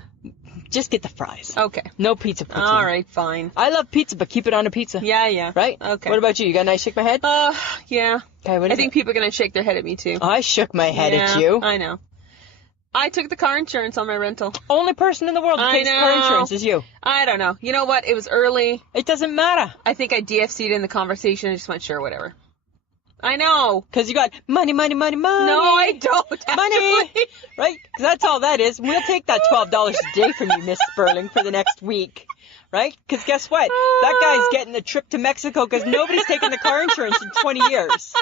Just get the fries. Okay. No pizza poutine. All right, fine. I love pizza, but keep it on a pizza. Yeah. Right? Okay. What about you? You got a nice shake my head? Yeah. Okay, what I is think it? people are going to shake their head at me, too. I shook my head Yeah, at you. I know. I took the car insurance on my rental. Only person in the world that I takes car know. insurance is you. I don't know. You know what? It was early. It doesn't matter. I think I DFC'd in the conversation. I just went, sure, whatever. I know. Because you got money. No, I don't. Money. Actually. Right? 'Cause that's all that is. We'll take that $12 a day from you, Miss Sperling, for the next week. Right? Because guess what? That guy's getting a trip to Mexico because nobody's taken the car insurance in 20 years.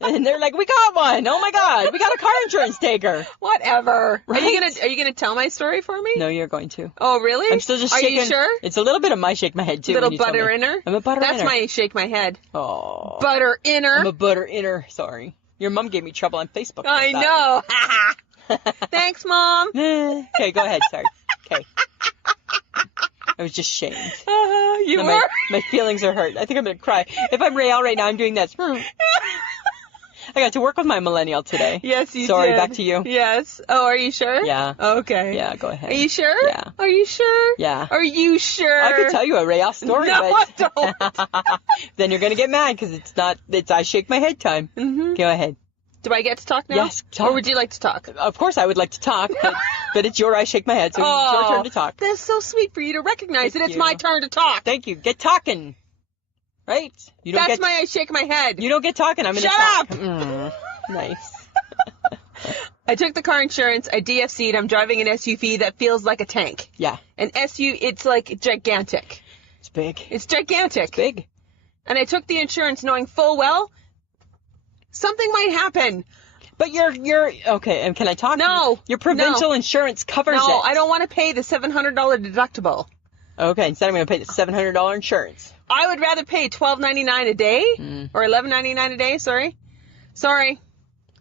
And they're like, we got one. Oh my God. We got a car insurance taker. Whatever. Right. Are you gonna tell my story for me? No, you're going to. Oh, really? I'm still just Are shaking. you sure? It's a little bit of my shake my head too. Little when you tell butter me. inner? I'm a butter That's inner. my shake my head. Oh. Butter inner. I'm a butter inner. Sorry. Your mom gave me trouble on Facebook. I about know. Thanks, Mom. that. Okay, go ahead. Sorry. Okay. I was just shamed. You No, were? my feelings are hurt. I think I'm going to cry. If I'm Rael right now, I'm doing this. I got to work with my millennial today. Yes, you Sorry, did. back to you. Yes. Oh, are you sure? Yeah. Okay. Yeah, go ahead. Are you sure? Yeah. Are you sure? Yeah. Are you sure? I could tell you a Rael story, No, but I don't. then you're going to get mad because it's I shake my head time. Mm-hmm. Go ahead. Do I get to talk now? Yes, talk. Or would you like to talk? Of course I would like to talk, but it's your I shake my head, so it's your turn to talk. That's so sweet for you to recognize Thank that it's you. my turn to talk. Thank you. Get talking. Right? You don't That's get my I shake my head. You don't get talking. I'm going to Shut talk. up! Nice. I took the car insurance. I DFC'd. I'm driving an SUV that feels like a tank. Yeah. An SUV, it's like gigantic. It's big. It's gigantic. Big. And I took the insurance knowing full well something might happen. But you're okay, and can I talk? No. Your provincial No. insurance covers No, it. I don't want to pay the $700 deductible. Okay, instead I'm going to pay the $700 insurance. I would rather pay $12.99 a day or $11.99 a day. Sorry.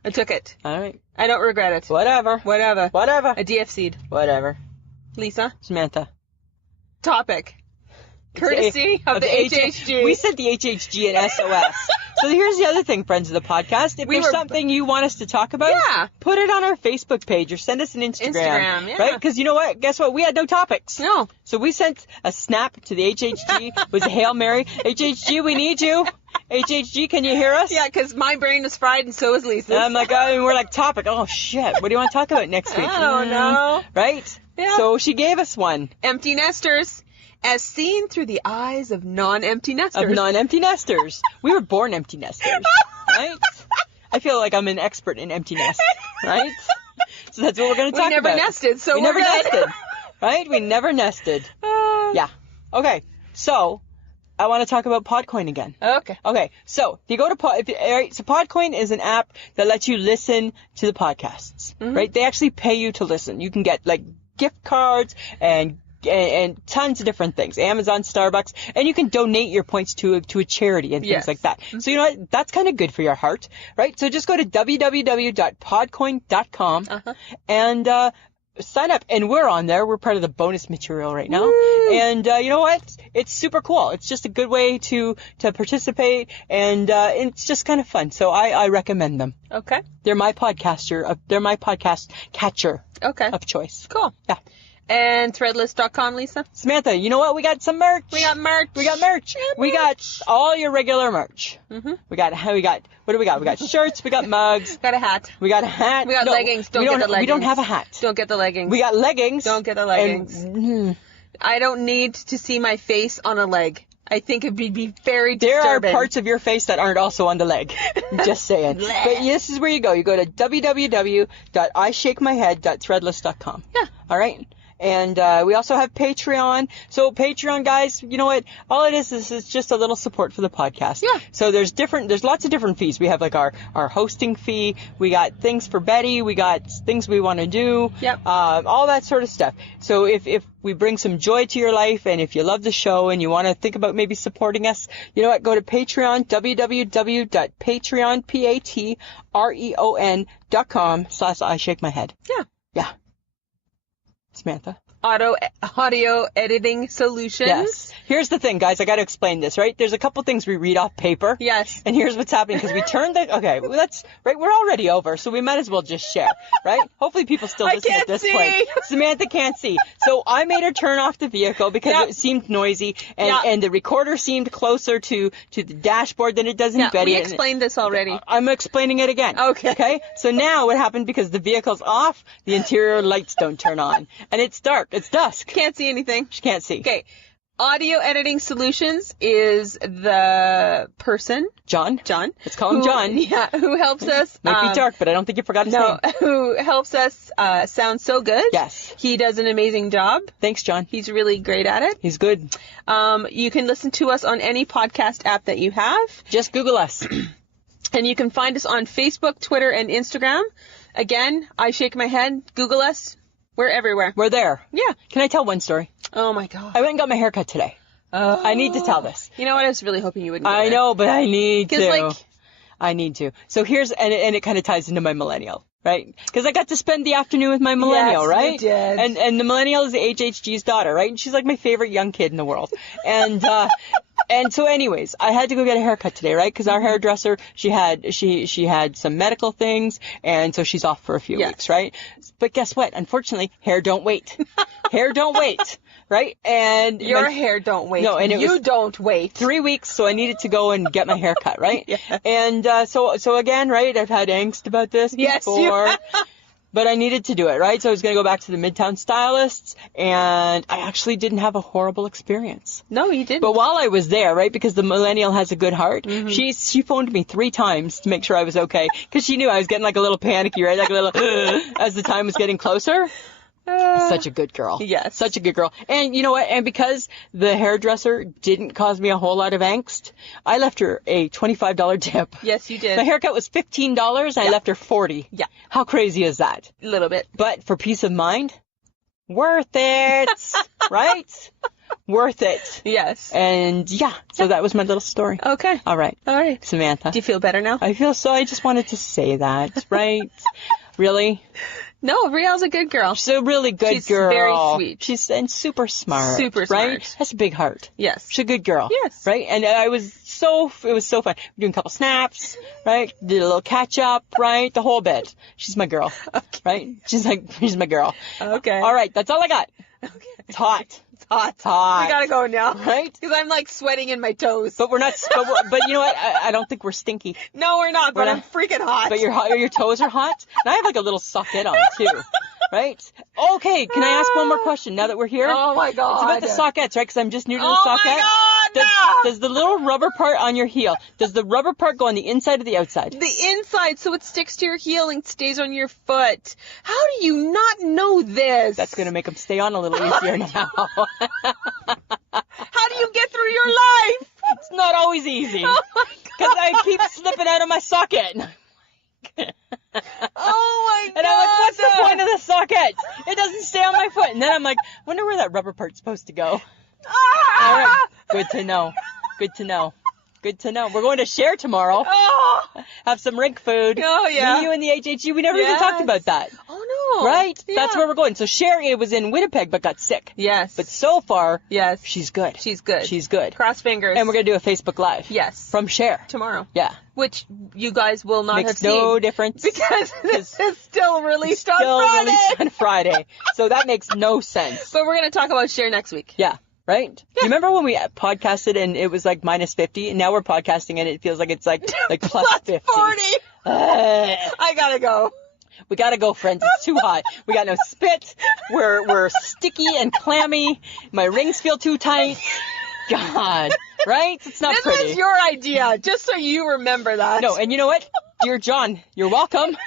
I took it. All right. I don't regret it. Whatever. Whatever. Whatever. I DFC'd. Whatever. Lisa. Samantha. Topic. Courtesy of the HHG. We sent the HHG an SOS. So here's the other thing, friends of the podcast. If there's something you want us to talk about, Yeah. put it on our Facebook page or send us an Instagram. Yeah. Right? Because you know what? Guess what? We had no topics. No. So we sent a snap to the HHG. Was a Hail Mary. HHG, we need you. HHG, can you hear us? Yeah, because my brain is fried and so is Lisa's. And I'm like, we're like, topic. Oh, shit. What do you want to talk about next week? I don't know. Right? Yeah. So she gave us one. Empty nesters. As seen through the eyes of non-empty nesters. Of non-empty nesters. We were born empty nesters. Right? I feel like I'm an expert in empty nest. Right? So that's what we're going to talk about. We never nested, so we we're never good. nested. Right? We never nested. Yeah. Okay. So, I want to talk about Podcoin again. Okay. Okay, so if you go to Podcoin is an app that lets you listen to the podcasts, right? They actually pay you to listen. You can get like gift cards and tons of different things, Amazon, Starbucks, and you can donate your points to a charity and things Yes. like that. So you know what? That's kind of good for your heart, right? So just go to www.podcoin.com and sign up, and we're on there. We're part of the bonus material right now. Woo. And you know what? It's super cool. It's just a good way to participate, and it's just kind of fun. So I recommend them. Okay. They're my they're my podcast catcher Okay. of choice. Cool. Yeah. And threadless.com, Lisa? Samantha, you know what? We got some merch. We got merch. We got merch. We got all your regular merch. Mm-hmm. We got what do we got? We got shirts. We got mugs. Got a hat. We got a hat. We got leggings. Don't get the leggings. We don't have a hat. Don't get the leggings. We got leggings. Don't get the leggings. And, I don't need to see my face on a leg. I think it'd be very there are disturbing. parts of your face that aren't also on the leg. I'm just saying. But this is where you go. You go to www.ishakemyhead.threadless.com. Yeah. All right? And we also have Patreon. So Patreon, guys, you know what? All it is just a little support for the podcast. Yeah. So there's lots of different fees. We have like our hosting fee. We got things for Betty. We got things we want to do. Yep. All that sort of stuff. So if we bring some joy to your life, and if you love the show and you want to think about maybe supporting us, you know what? Go to Patreon, www.patreon.com/I shake my head. Yeah. Yeah. Samantha. audio editing solutions. Yes. Here's the thing, guys. I got to explain this, right? There's a couple things we read off paper. Yes. And here's what's happening because we turned the. Okay, well, that's right. We're already over, so we might as well just share, right? Hopefully, people still listen at this point. Samantha can't see, so I made her turn off the vehicle because it seemed noisy, and the recorder seemed closer to the dashboard than it does in Betty. We explained this already. I'm explaining it again. Okay. So now what happened because the vehicle's off, the interior lights don't turn on, and it's dark. It's dusk. Can't see anything. She can't see. Okay. Audio Editing Solutions is the person. John. Let's call him John. Yeah, who helps us. Might be dark, but I don't think you forgot his name. Who helps us sound so good. Yes. He does an amazing job. Thanks, John. He's really great at it. He's good. You can listen to us on any podcast app that you have. Just Google us. And you can find us on Facebook, Twitter, and Instagram. Again, I shake my head. Google us. We're everywhere. We're there. Yeah. Can I tell one story? Oh, my God. I went and got my hair cut today. Oh. I need to tell this. You know what? I was really hoping you wouldn't do I it. know, but I need to. Like, I need to. So here's, and it kind of ties into my millennial, right? Because I got to spend the afternoon with my millennial, right? You did. And the millennial is HHG's daughter, right? And she's like my favorite young kid in the world. And, and so anyways, I had to go get a haircut today, right? Because our hairdresser, she had some medical things, and so she's off for a few weeks, right? But guess what? Unfortunately, hair don't wait. Hair don't wait, right? And your hair don't wait. No, and you don't wait. 3 weeks, so I needed to go and get my hair cut, right? Yeah. And so again, right? I've had angst about this before. But I needed to do it, right? So I was going to go back to the Midtown stylists, and I actually didn't have a horrible experience. No, you didn't. But while I was there, right, because the millennial has a good heart, she phoned me 3 times to make sure I was okay, because she knew I was getting like a little panicky, right? Like a little, as the time was getting closer. Such a good girl. Yes. Such a good girl. And you know what? And because the hairdresser didn't cause me a whole lot of angst, I left her a $25 tip. Yes, you did. My haircut was $15. I left her $40. Yeah. How crazy is that? A little bit. But for peace of mind, worth it. Right? Worth it. Yes. And yeah, so that was my little story. Okay. All right. Samantha. Do you feel better now? I feel so. I just wanted to say that, right? Really? No, Riel's a good girl. She's a really good girl. She's very sweet. She's and super smart. Super smart. Right? Has a big heart. Yes. She's a good girl. Yes. Right? And it was so fun. We're doing a couple snaps, right? Did a little catch up, right? The whole bit. She's my girl. Okay. Right? She's my girl. Okay. All right. That's all I got. Okay. It's hot. Hot. Hot. We gotta go now. Right? Because I'm like sweating in my toes. But we're not, but you know what? I don't think we're stinky. No, we're not, but I'm freaking hot. But your toes are hot? And I have like a little socket on too. Right? Okay, can I ask one more question now that we're here? Oh my God. It's about the sockets, right? Because I'm just new to the socket. Oh my God, Does the little rubber part on your heel, does the rubber part go on the inside or the outside? The inside, so it sticks to your heel and stays on your foot. How do you not know this? That's going to make them stay on a little easier now. How do you get through your life? It's not always easy. Oh my Because God. I keep slipping out of my socket. Oh my God. And I'm like, what's the point of the socket? It doesn't stay on my foot. And then I'm like, wonder where that rubber part's supposed to go. Ah! All right. Good to know. Good to know. Good to know. We're going to share tomorrow. Oh, Have some rink food. Oh, yeah. Me, you, and the HHG. We never even talked about that. oh no. Right? Yeah. That's where we're going. So Sherry was in Winnipeg but got sick. Yes. But so far, yes. she's good. She's good. She's good. Cross fingers. And we're going to do a Facebook Live. Yes. From Cher. tomorrow. Yeah. Which you guys will not have Makes seen. no difference. Because this is still released on Still Friday. released on Friday. So that makes no sense. But we're going to talk about Cher next week. Yeah. Right? Do you remember when we podcasted and it was like minus 50 and now we're podcasting and it feels like it's like plus 50. 40. I gotta go. We gotta go, friends. It's too hot. We got no spit. We're sticky and clammy. My rings feel too tight. God. Right? It's not This pretty. was your idea, just so you remember that. No, and you know what? Dear John, you're welcome.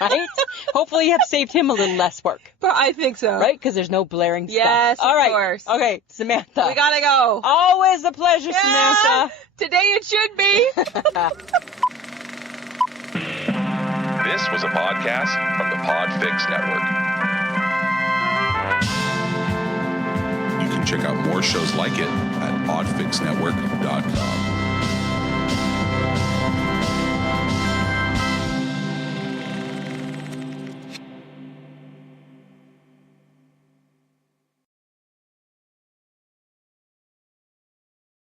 Right? Hopefully you have saved him a little less work. But I think so. Right? Because there's no blaring Yes, stuff. All right. of course. Okay, Samantha. We gotta go. Always a pleasure, Yeah, Samantha. Today it should be. This was a podcast from the Podfix Network. You can check out more shows like it at podfixnetwork.com.